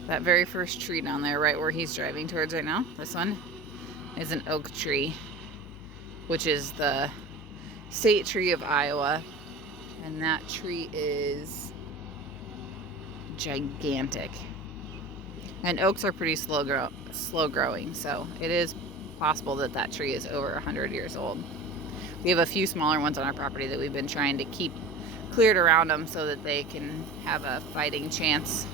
that very first tree down there, right where he's driving towards right now, this one is an oak tree, which is the state tree of Iowa, and that tree is gigantic. And oaks are pretty slow growing, so it is possible that that tree is over 100 years old. We have a few smaller ones on our property that we've been trying to keep cleared around them so that they can have a fighting chance.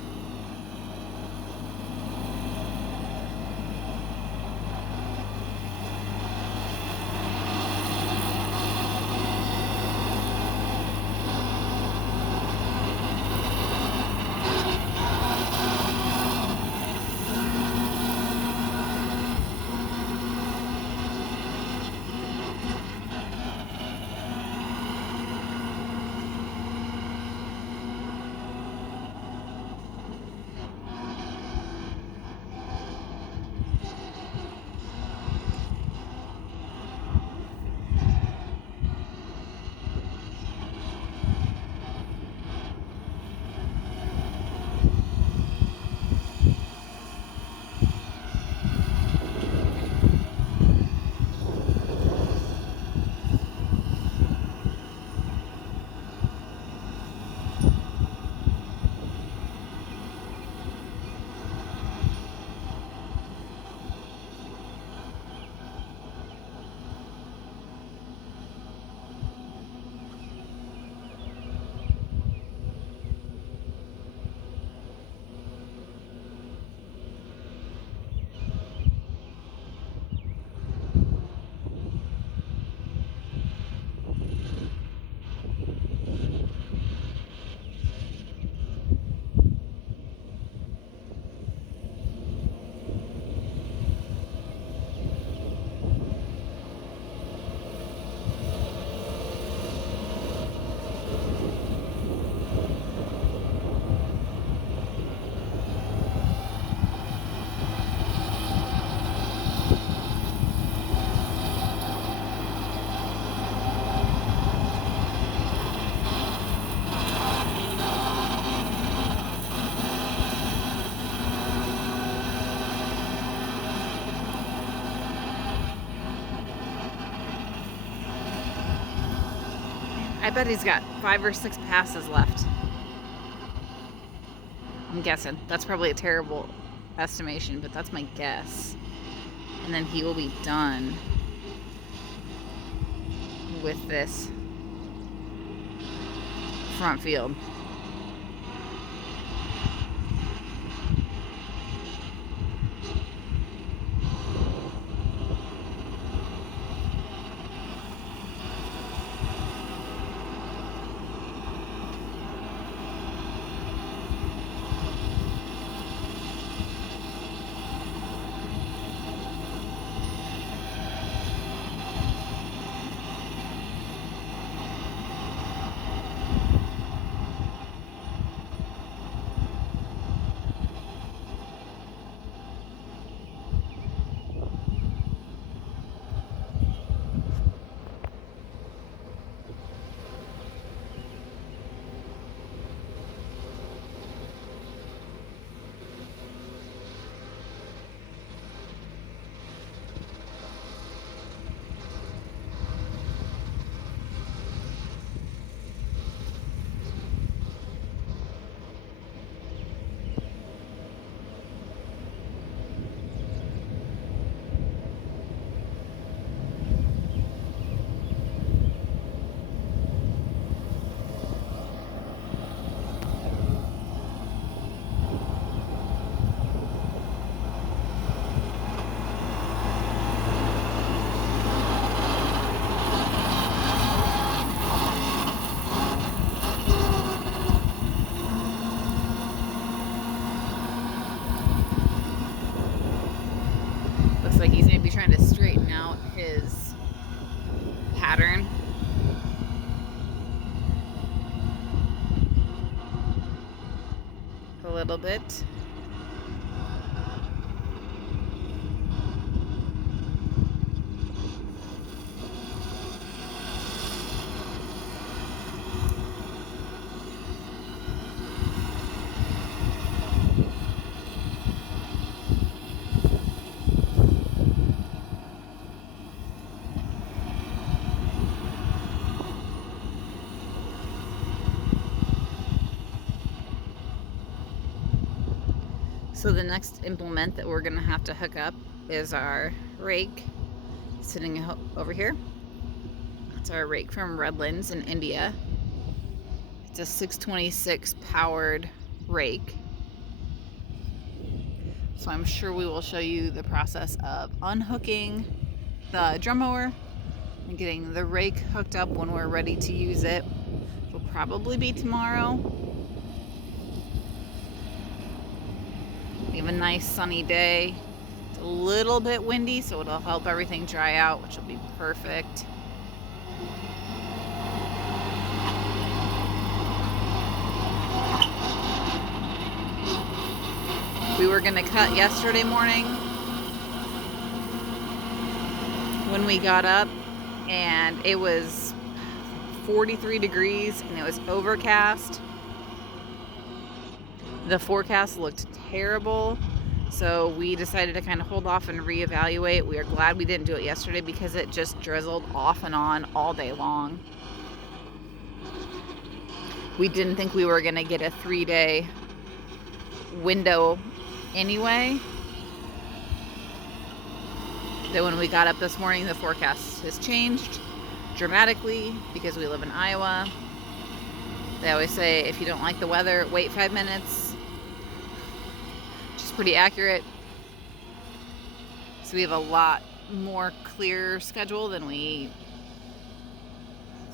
bet he's got 5 or 6 passes left. I'm guessing. That's probably a terrible estimation, but that's my guess. And then he will be done with this front field. Like he's maybe trying to straighten out his pattern. A little bit. So the next implement that we're gonna have to hook up is our rake sitting over here. It's our rake from Redlands in India. It's a 626 powered rake. So I'm sure we will show you the process of unhooking the drum mower and getting the rake hooked up when we're ready to use it. It'll probably be tomorrow. We have a nice sunny day. It's a little bit windy, so it'll help everything dry out, which will be perfect. We were gonna cut yesterday morning when we got up, and it was 43 degrees and it was overcast. The forecast looked terrible, so we decided to kind of hold off and reevaluate. We are glad we didn't do it yesterday because it just drizzled off and on all day long. We didn't think we were going to get a 3-day window anyway. Then when we got up this morning, the forecast has changed dramatically because we live in Iowa. They always say if you don't like the weather, wait 5 minutes. Which is pretty accurate. So we have a lot more clear schedule than we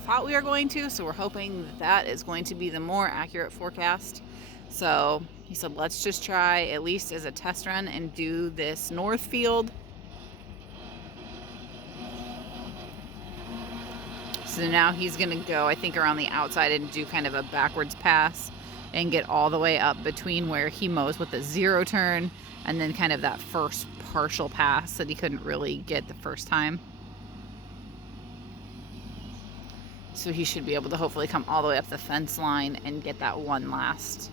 thought we were going to. So we're hoping that is going to be the more accurate forecast. So he said, let's just try at least as a test run and do this north field. So now he's going to go, I think, around the outside and do kind of a backwards pass and get all the way up between where he mows with the 0 turn and then kind of that first partial pass that he couldn't really get the first time. So he should be able to hopefully come all the way up the fence line and get that one last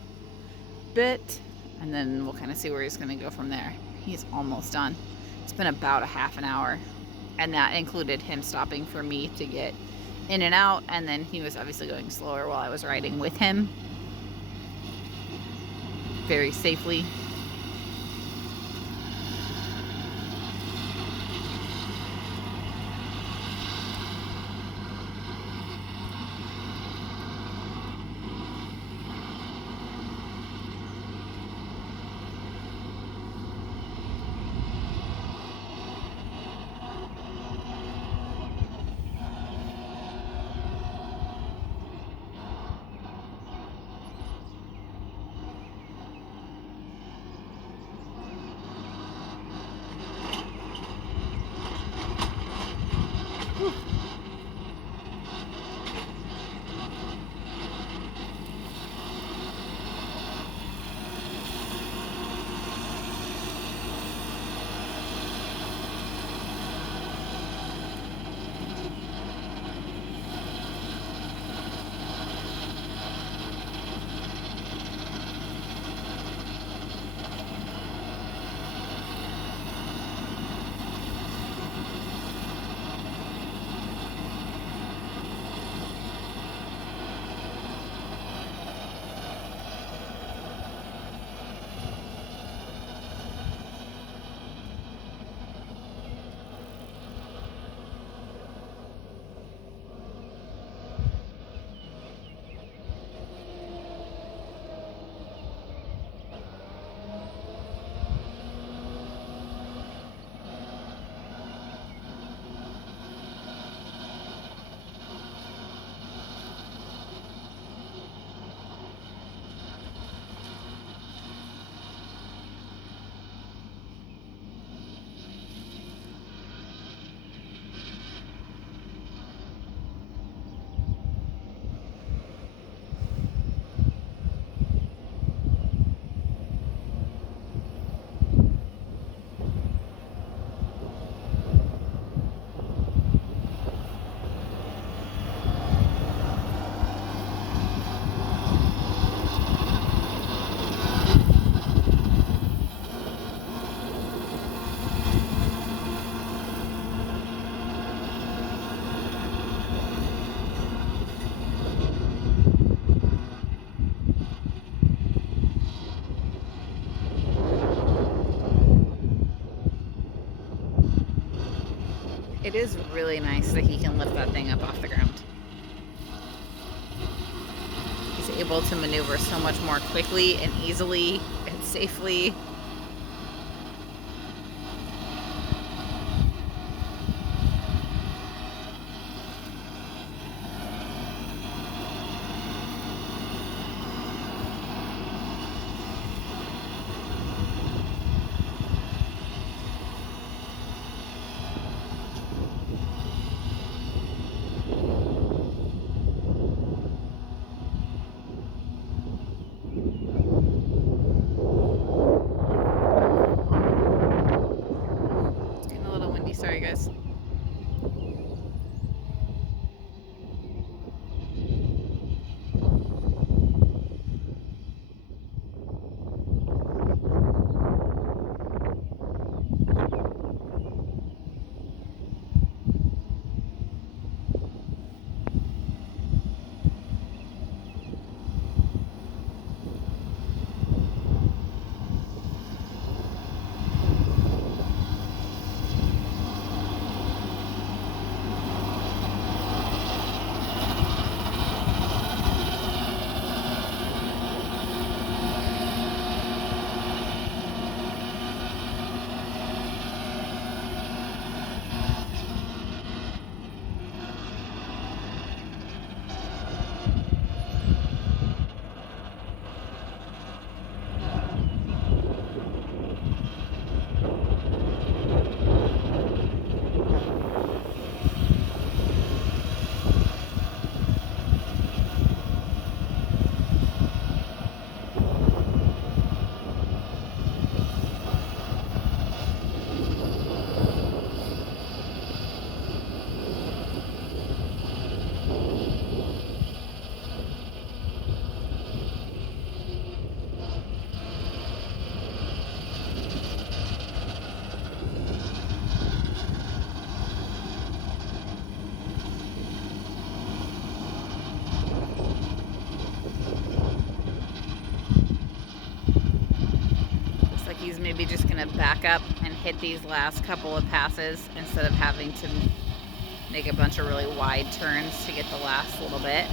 bit. And then we'll kind of see where he's going to go from there. He's almost done. It's been about a half an hour. And that included him stopping for me to get in and out, and then he was obviously going slower while I was riding with him. Very safely. It is really nice that he can lift that thing up off the ground. He's able to maneuver so much more quickly and easily and safely. maybe just gonna back up and hit these last couple of passes instead of having to make a bunch of really wide turns to get the last little bit.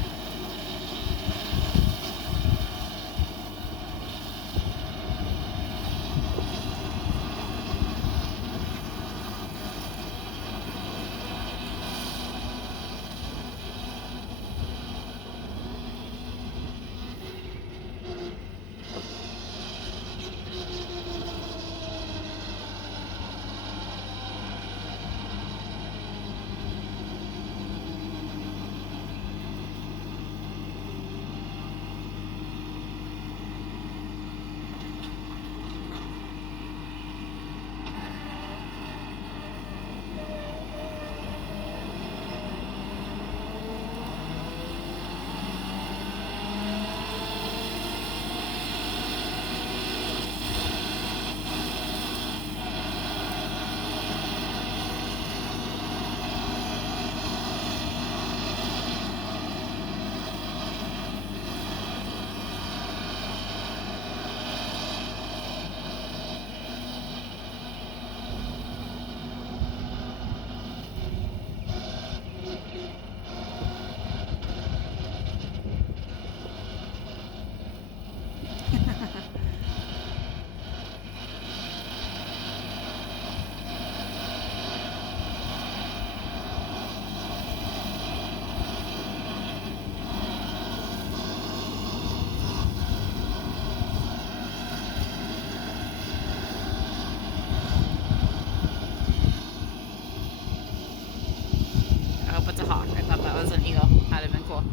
I hope it's a hawk. I thought that was an eagle. That'd have been cool.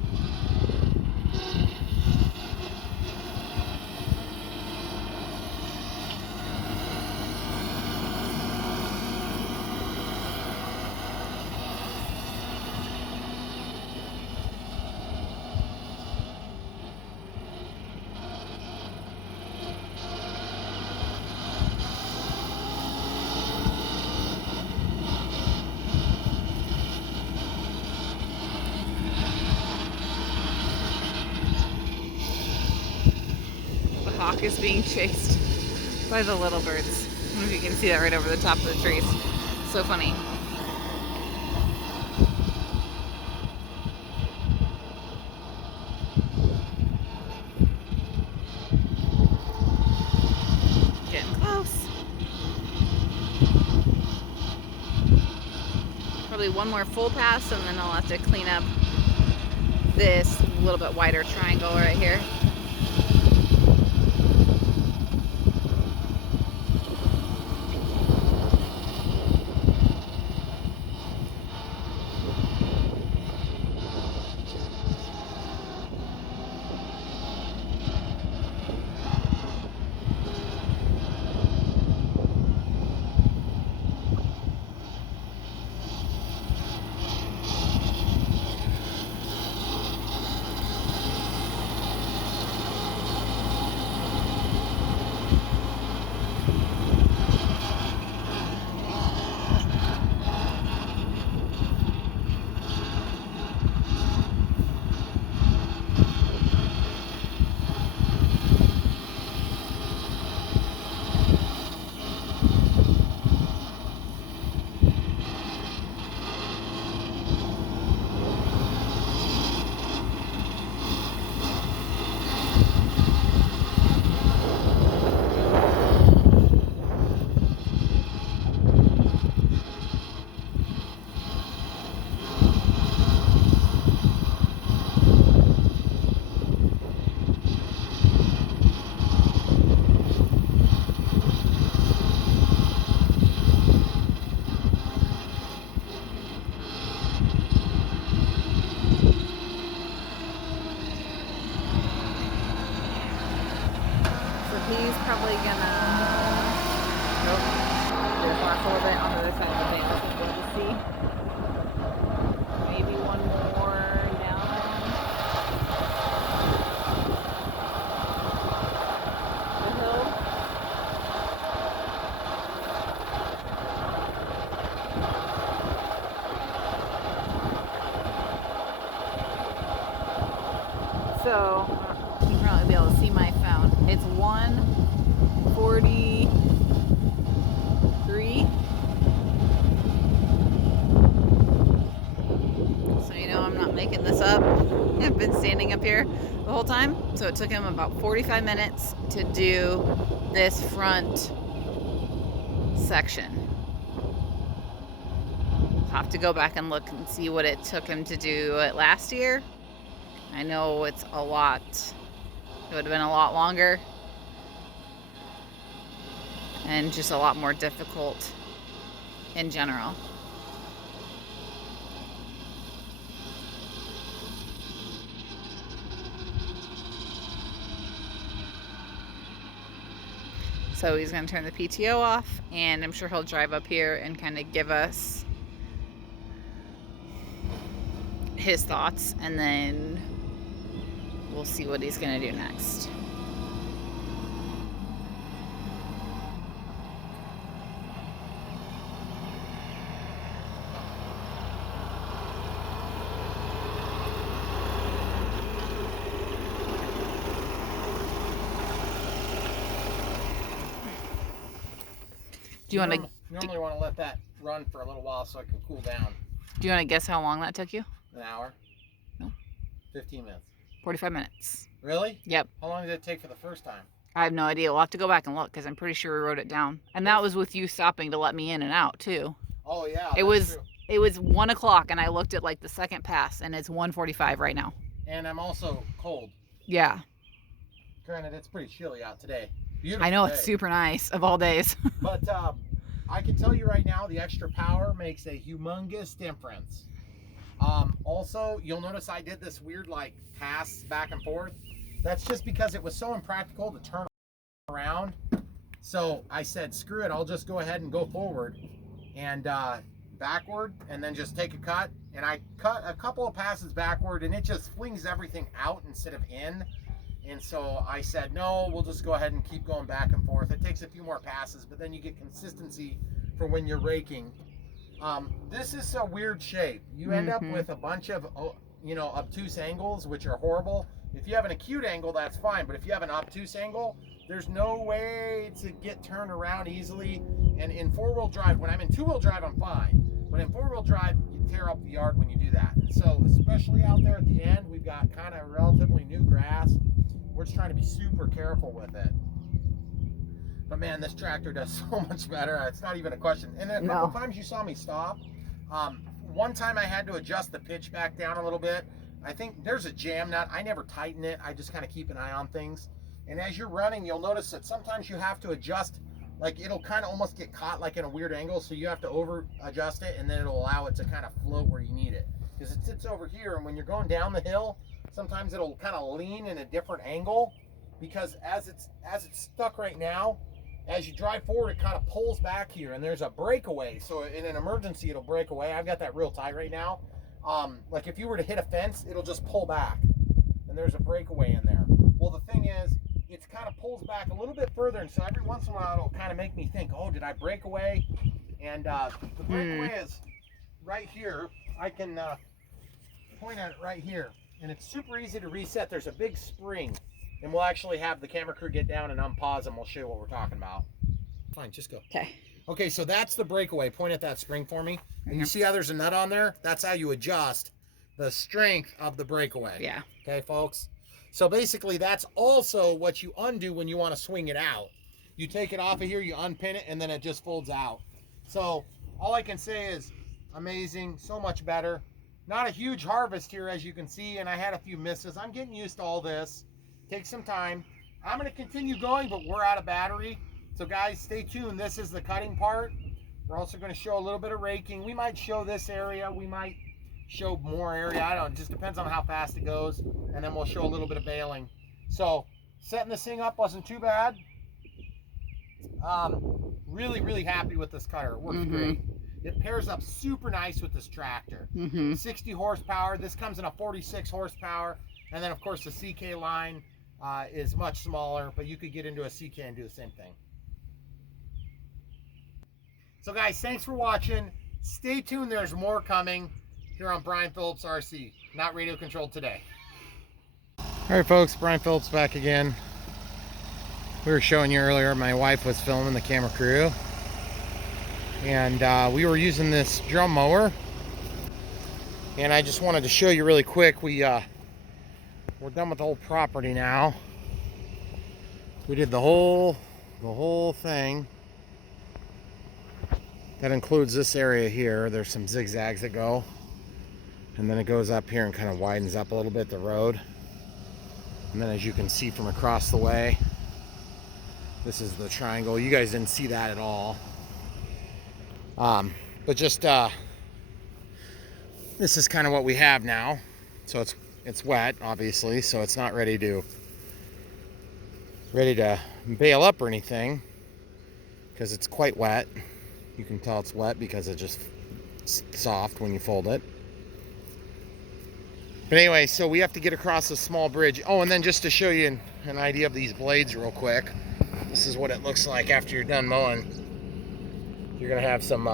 Hawk is being chased by the little birds. I don't know if you can see that right over the top of the trees. So funny. Getting close. Probably one more full pass and then I'll have to clean up this little bit wider triangle right here. He's probably gonna, nope, there's last little bit on the other side of the bank. This is good to see. Maybe one more down the hill. So, you can probably be able to see my phone. It's 1:40 the whole time. So it took him about 45 minutes to do this front section. Have to go back and look and see what it took him to do it last year. I know it's a lot. It would have been a lot longer and just a lot more difficult in general. So he's going to turn the PTO off, and I'm sure he'll drive up here and kind of give us his thoughts, and then we'll see what he's going to do next. Do you want to normally want to let that run for a little while so it can cool down? Do you want to guess how long that took you? An hour? No. 15 minutes. 45 minutes. Really? Yep. How long did it take for the first time? I have no idea. We'll have to go back and look because I'm pretty sure we wrote it down. And that was with you stopping to let me in and out too. Oh yeah. It was 1 o'clock and I looked at like the second pass and it's 1:45 right now. And I'm also cold. Yeah. Granted, it's pretty chilly out today. Beautiful I know, day. it's super nice of all days. But I can tell you right now, the extra power makes a humongous difference. Also, you'll notice I did this weird like pass back and forth. That's just because it was so impractical to turn around. So I said, screw it, I'll just go ahead and go forward and backward and then just take a cut. And I cut a couple of passes backward and it just flings everything out instead of in. And so I said, no, we'll just go ahead and keep going back and forth. It takes a few more passes, but then you get consistency for when you're raking. This is a weird shape. You end up with a bunch of, obtuse angles, which are horrible. If you have an acute angle, that's fine. But if you have an obtuse angle, there's no way to get turned around easily. And in four-wheel drive, when I'm in two-wheel drive, I'm fine. But in four-wheel drive, you tear up the yard when you do that. And so, especially out there at the end, we've got kind of relatively new grass. We're just trying to be super careful with it. But man, this tractor does so much better. It's not even a question. And a couple times you saw me stop. One time I had to adjust the pitch back down a little bit. I think there's a jam nut. I never tighten it. I just kind of keep an eye on things. And as you're running, you'll notice that sometimes you have to adjust, like it'll kind of almost get caught like in a weird angle. So you have to over adjust it and then it'll allow it to kind of float where you need it. Because it sits over here and when you're going down the hill, sometimes it'll kind of lean in a different angle because as it's stuck right now, as you drive forward, it kind of pulls back here and there's a breakaway. So in an emergency, it'll break away. I've got that real tight right now. Like if you were to hit a fence, it'll just pull back and there's a breakaway in there. Well, the thing is, it kind of pulls back a little bit further. And so every once in a while, it'll kind of make me think, oh, did I break away? And the breakaway is right here. I can point at it right here. And it's super easy to reset. There's a big spring. And we'll actually have the camera crew get down and unpause and we'll show you what we're talking about. Fine, just go. Okay. Okay, so that's the breakaway. Point at that spring for me. And you see how there's a nut on there? That's how you adjust the strength of the breakaway. Yeah. Okay, folks? So basically, that's also what you undo when you want to swing it out. You take it off of here, you unpin it, and then it just folds out. So all I can say is amazing, so much better. Not a huge harvest here, as you can see, and I had a few misses. I'm getting used to all this. Take some time. I'm going to continue going, but we're out of battery. So guys, stay tuned. This is the cutting part. We're also going to show a little bit of raking. We might show this area. We might show more area. I don't know. It just depends on how fast it goes. And then we'll show a little bit of baling. So setting this thing up wasn't too bad. Really, really happy with this cutter. It works great. It pairs up super nice with this tractor. 60 horsepower. This comes in a 46 horsepower. And then, of course, the CK line is much smaller, but you could get into a CK and do the same thing. So, guys, thanks for watching. Stay tuned. There's more coming here on Brian Phillips RC. Not radio controlled today. All right, folks. Brian Phillips back again. We were showing you earlier, my wife was filming the camera crew. And we were using this drum mower. And I just wanted to show you really quick. We we're done with the whole property now. We did the whole thing. That includes this area here. There's some zigzags that go. And then it goes up here and kind of widens up a little bit, the road. And then as you can see from across the way, this is the triangle. You guys didn't see that at all. But just, this is kind of what we have now. So it's wet, obviously, so it's not ready to bale up or anything, because it's quite wet. You can tell it's wet because it's just soft when you fold it. But anyway, so we have to get across a small bridge. Oh, and then just to show you an idea of these blades real quick, this is what it looks like after you're done mowing. You're gonna have some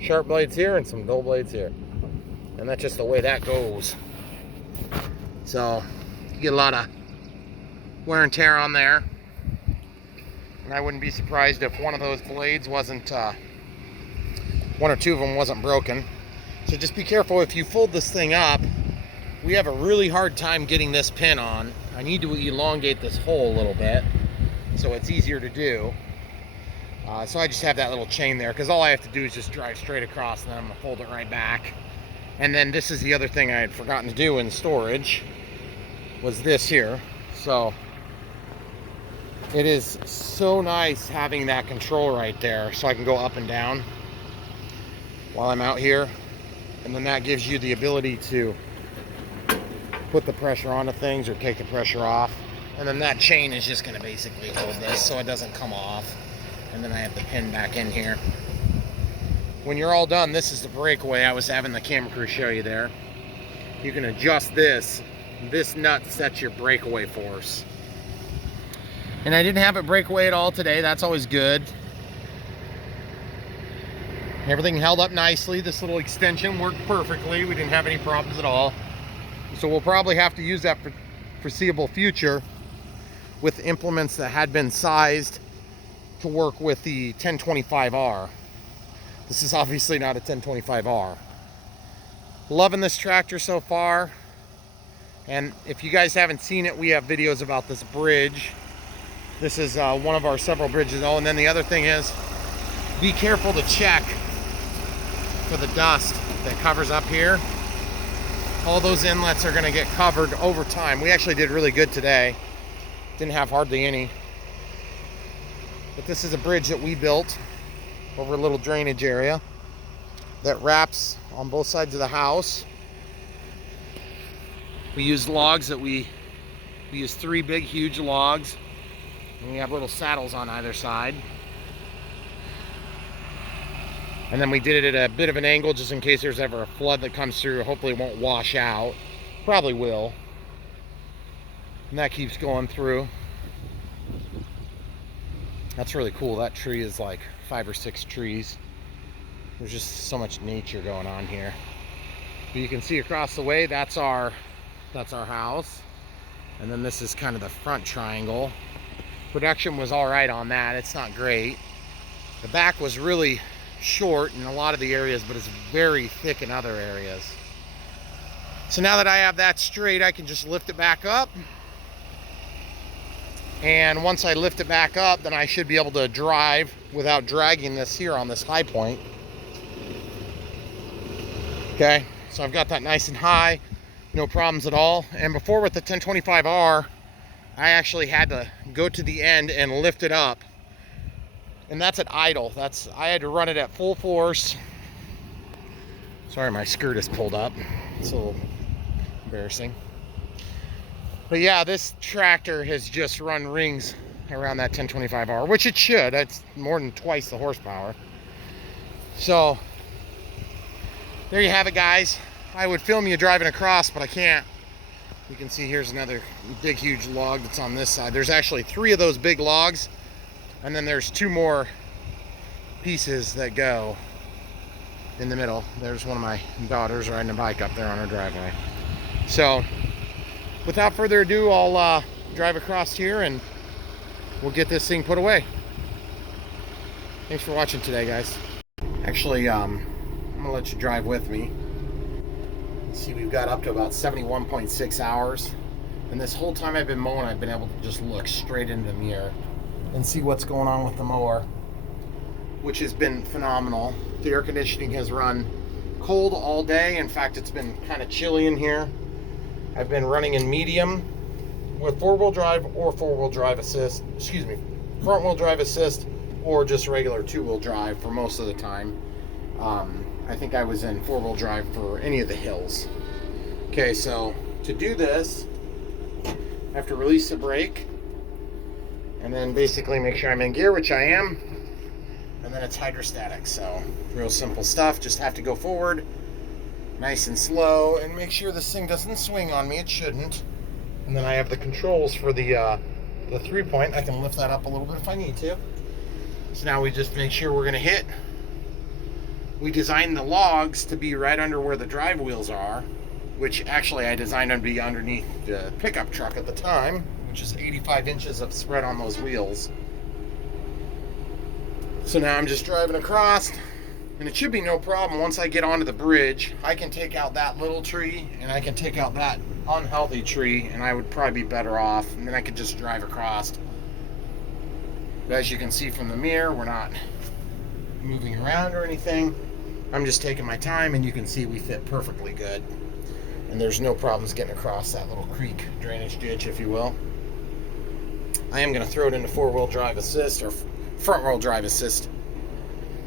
sharp blades here and some dull blades here, and that's just the way that goes. So you get a lot of wear and tear on there, and I wouldn't be surprised if one of those blades wasn't one or two of them wasn't broken. So just be careful if you fold this thing up. We have a really hard time getting this pin on. I need to elongate this hole a little bit so it's easier to do. So I just have that little chain there, because all I have to do is just drive straight across, and then I'm gonna fold it right back. And then this is the other thing I had forgotten to do in storage, was this here. So it is so nice having that control right there, so I can go up and down while I'm out here. And then that gives you the ability to put the pressure onto things or take the pressure off. And then that chain is just going to basically hold this so it doesn't come off. And then I have the pin back in here. When you're all done, this is the breakaway I was having the camera crew show you there. You can adjust this. This nut sets your breakaway force. And I didn't have it break away at all today. That's always good. Everything held up nicely. This little extension worked perfectly. We didn't have any problems at all. So we'll probably have to use that for foreseeable future with implements that had been sized to work with the 1025R. This is obviously not a 1025R. Loving this tractor so far. And if you guys haven't seen it, we have videos about this bridge. This is one of our several bridges. Oh, and then the other thing is, be careful to check for the dust that covers up here. All those inlets are going to get covered over time. We actually did really good today. Didn't have hardly any. But this is a bridge that we built over a little drainage area that wraps on both sides of the house. We used logs that we used 3 big huge logs, and we have little saddles on either side. And then we did it at a bit of an angle just in case there's ever a flood that comes through. Hopefully it won't wash out. Probably will. And that keeps going through. That's really cool. That tree is like 5 or 6 trees. There's just so much nature going on here. But you can see across the way, that's our house. And then this is kind of the front triangle. Production was all right on that. It's not great. The back was really short in a lot of the areas, but it's very thick in other areas. So now that I have that straight, I can just lift it back up. And once I lift it back up, then I should be able to drive without dragging this here on this high point. Okay, so I've got that nice and high, no problems at all. And before with the 1025R, I actually had to go to the end and lift it up. And that's at idle. I had to run it at full force. Sorry, my skirt is pulled up. It's a little embarrassing. But yeah, this tractor has just run rings around that 1025R, which it should. That's more than twice the horsepower. So there you have it, guys. I would film you driving across, but I can't. You can see here's another big huge log that's on this side. There's actually 3 of those big logs, and then there's 2 more pieces that go in the middle. There's one of my daughters riding a bike up there on her driveway. So without further ado, I'll drive across here and we'll get this thing put away. Thanks for watching today, guys. Actually, I'm gonna let you drive with me. See, we've got up to about 71.6 hours. And this whole time I've been mowing, I've been able to just look straight into the mirror and see what's going on with the mower, which has been phenomenal. The air conditioning has run cold all day. In fact, it's been kind of chilly in here. I've been running in medium with four-wheel drive or four-wheel drive assist, front-wheel drive assist, or just regular two-wheel drive for most of the time. I think I was in four-wheel drive for any of the hills. Okay, so to do this, I have to release the brake and then basically make sure I'm in gear, which I am, and then it's hydrostatic. So real simple stuff. Just have to go forward nice and slow and make sure this thing doesn't swing on me. It shouldn't. And then I have the controls for the 3-point. I can lift that up a little bit if I need to. So now we just make sure we're going to hit. We designed the logs to be right under where the drive wheels are, which actually I designed them to be underneath the pickup truck at the time, which is 85 inches of spread on those wheels. So now I'm just driving across, and it should be no problem. Once I get onto the bridge, I can take out that little tree, and I can take out that unhealthy tree, and I would probably be better off, and then I could just drive across. But as you can see from the mirror, we're not moving around or anything. I'm just taking my time, and you can see we fit perfectly good. And there's no problems getting across that little creek drainage ditch, if you will. I am going to throw it into four-wheel drive assist, or front-wheel drive assist.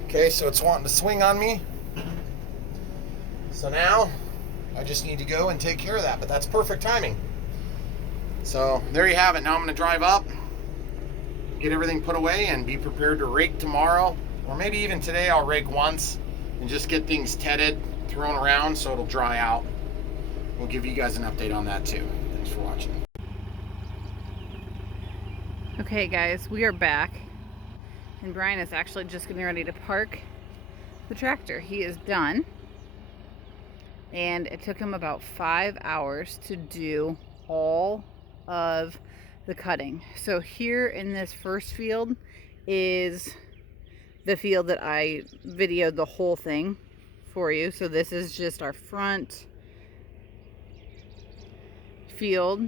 Okay, so it's wanting to swing on me. So now, I just need to go and take care of that, but that's perfect timing. So there you have it. Now I'm going to drive up, get everything put away, and be prepared to rake tomorrow, or maybe even today I'll rake once and just get things tedded, thrown around so it'll dry out. We'll give you guys an update on that too. Thanks for watching. Okay guys, we are back, and Brian is actually just getting ready to park the tractor. He is done, and it took him about 5 hours to do all of the cutting. So here in this first field is the field that I videoed the whole thing for you. So this is just our front field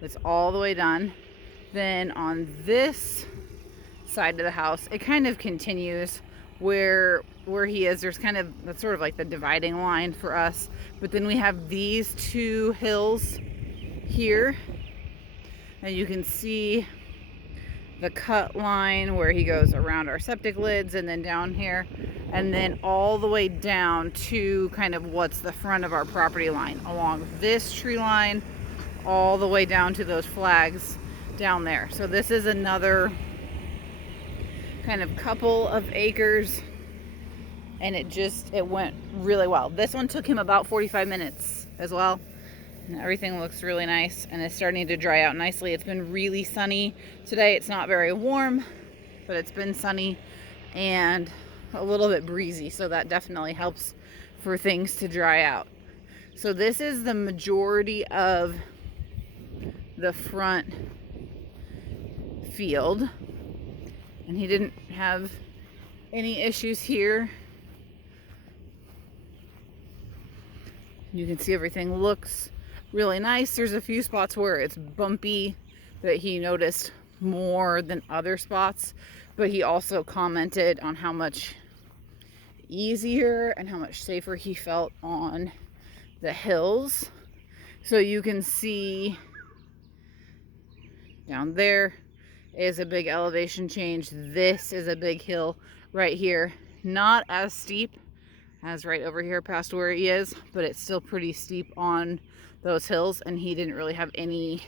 that's all the way done. Then on this side of the house, it kind of continues where he is. There's kind of, that's sort of like the dividing line for us. But then we have these two hills here, and you can see the cut line where he goes around our septic lids, and then down here, and then all the way down to kind of what's the front of our property line along this tree line, all the way down to those flags down there. So this is another kind of couple of acres, and it went really well. This one took him about 45 minutes as well. And everything looks really nice, and it's starting to dry out nicely. It's been really sunny today. It's not very warm, but it's been sunny and a little bit breezy, so that definitely helps for things to dry out. So this is the majority of the front field, and he didn't have any issues here. You can see everything looks really nice. There's a few spots where it's bumpy that he noticed more than other spots, but he also commented on how much easier and how much safer he felt on the hills. So you can see down there is a big elevation change. This is a big hill right here, not as steep as right over here past where he is, but it's still pretty steep on those hills, and he didn't really have any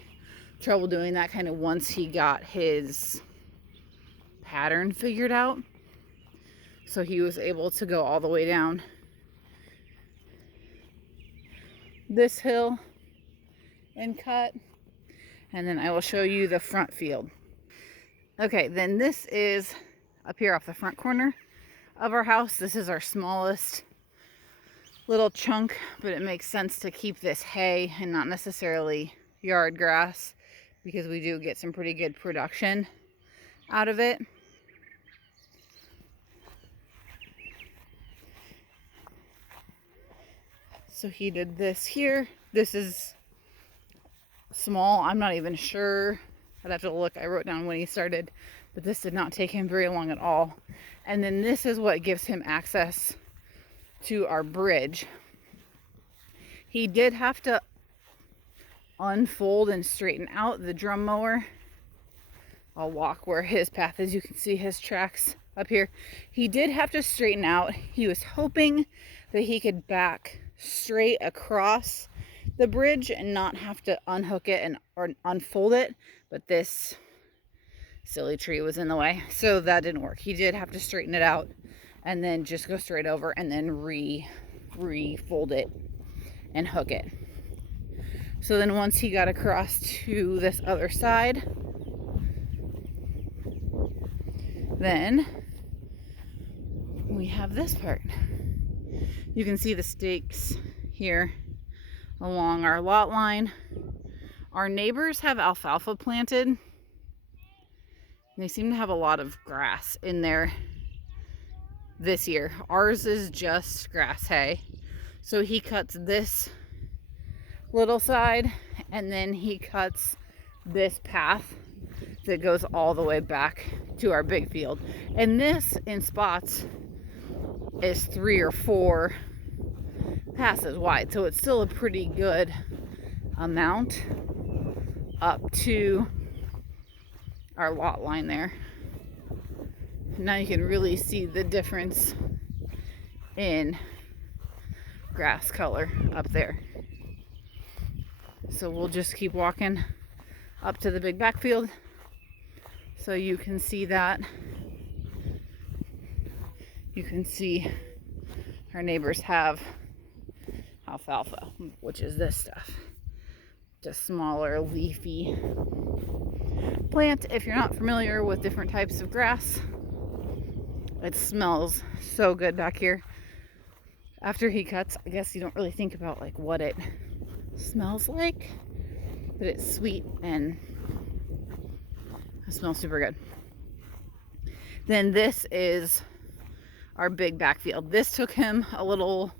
trouble doing that kind of once he got his pattern figured out. So he was able to go all the way down this hill and cut, and then I will show you the front field. Okay, then this is up here off the front corner of our house. This is our smallest little chunk, but it makes sense to keep this hay and not necessarily yard grass, because we do get some pretty good production out of it. So he did this here. This is small. I'm not even sure. I'd have to look. I wrote down when he started, but this did not take him very long at all. And then this is what gives him access to our bridge. He did have to unfold and straighten out the drum mower. I'll walk where his path is. You can see his tracks up here. He did have to straighten out. He was hoping that he could back straight across the bridge and not have to unhook it or unfold it, but this silly tree was in the way, so that didn't work. He did have to straighten it out and then just go straight over and then refold it and hook it. So then once he got across to this other side, then we have this part. You can see the stakes here along our lot line. Our neighbors have alfalfa planted. They seem to have a lot of grass in there this year. Ours is just grass hay. So he cuts this little side and then he cuts this path that goes all the way back to our big field. And this in spots is 3 or 4 passes wide. So it's still a pretty good amount up to our lot line there. Now you can really see the difference in grass color up there. So we'll just keep walking up to the big backfield so you can see that. You can see our neighbors have alfalfa, which is this stuff. Just smaller leafy plant. If you're not familiar with different types of grass, it smells so good back here. After he cuts, I guess you don't really think about like what it smells like, but it's sweet and it smells super good. Then this is our big backfield. This took him a little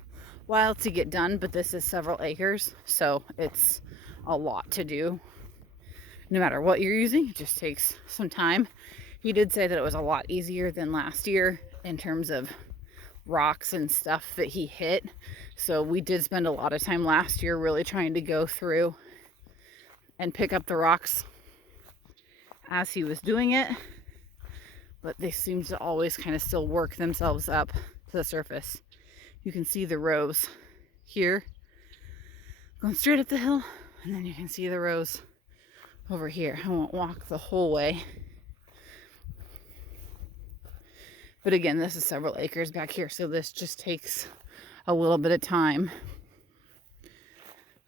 while to get done, but this is several acres, so it's a lot to do. No matter what you're using, it just takes some time. He did say that it was a lot easier than last year in terms of rocks and stuff that he hit. So we did spend a lot of time last year really trying to go through and pick up the rocks as he was doing it. But they seem to always kind of still work themselves up to the surface. You can see the rows here going straight up the hill, and then you can see the rows over here. I won't walk the whole way. But again, this is several acres back here, so this just takes a little bit of time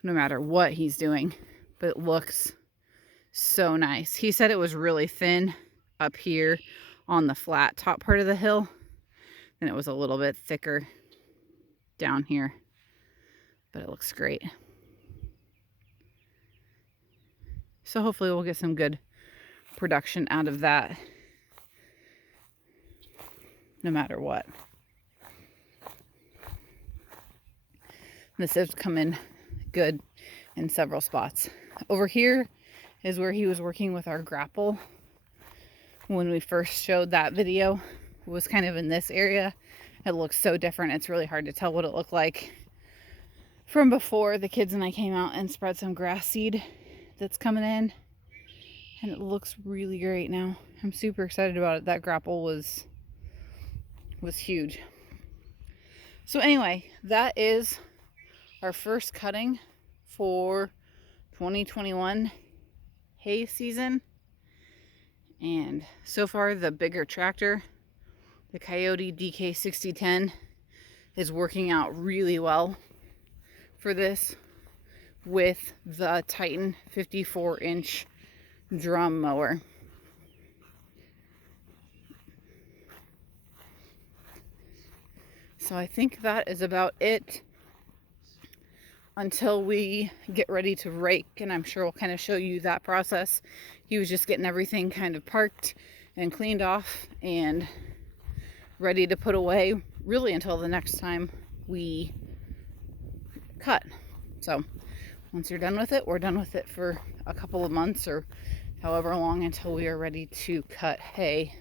no matter what he's doing. But it looks so nice. He said it was really thin up here on the flat top part of the hill, and it was a little bit thicker down here, but it looks great. So hopefully we'll get some good production out of that no matter what. This has come in good in several spots. Over here is where he was working with our grapple. When we first showed that video, it was kind of in this area. It looks so different. It's really hard to tell what it looked like from before the kids and I came out and spread some grass seed that's coming in. And it looks really great now. I'm super excited about it. That grapple was huge. So anyway, that is our first cutting for 2021 hay season. And so far the bigger tractor, the Kioti DK6010, is working out really well for this with the Titan 54-inch drum mower. So I think that is about it until we get ready to rake, and I'm sure we'll kind of show you that process. He was just getting everything kind of parked and cleaned off and ready to put away, really until the next time we cut. So once you're done with it, we're done with it for a couple of months or however long until we are ready to cut hay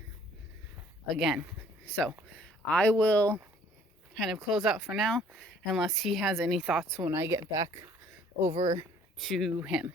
again. So I will kind of close out for now unless he has any thoughts when I get back over to him.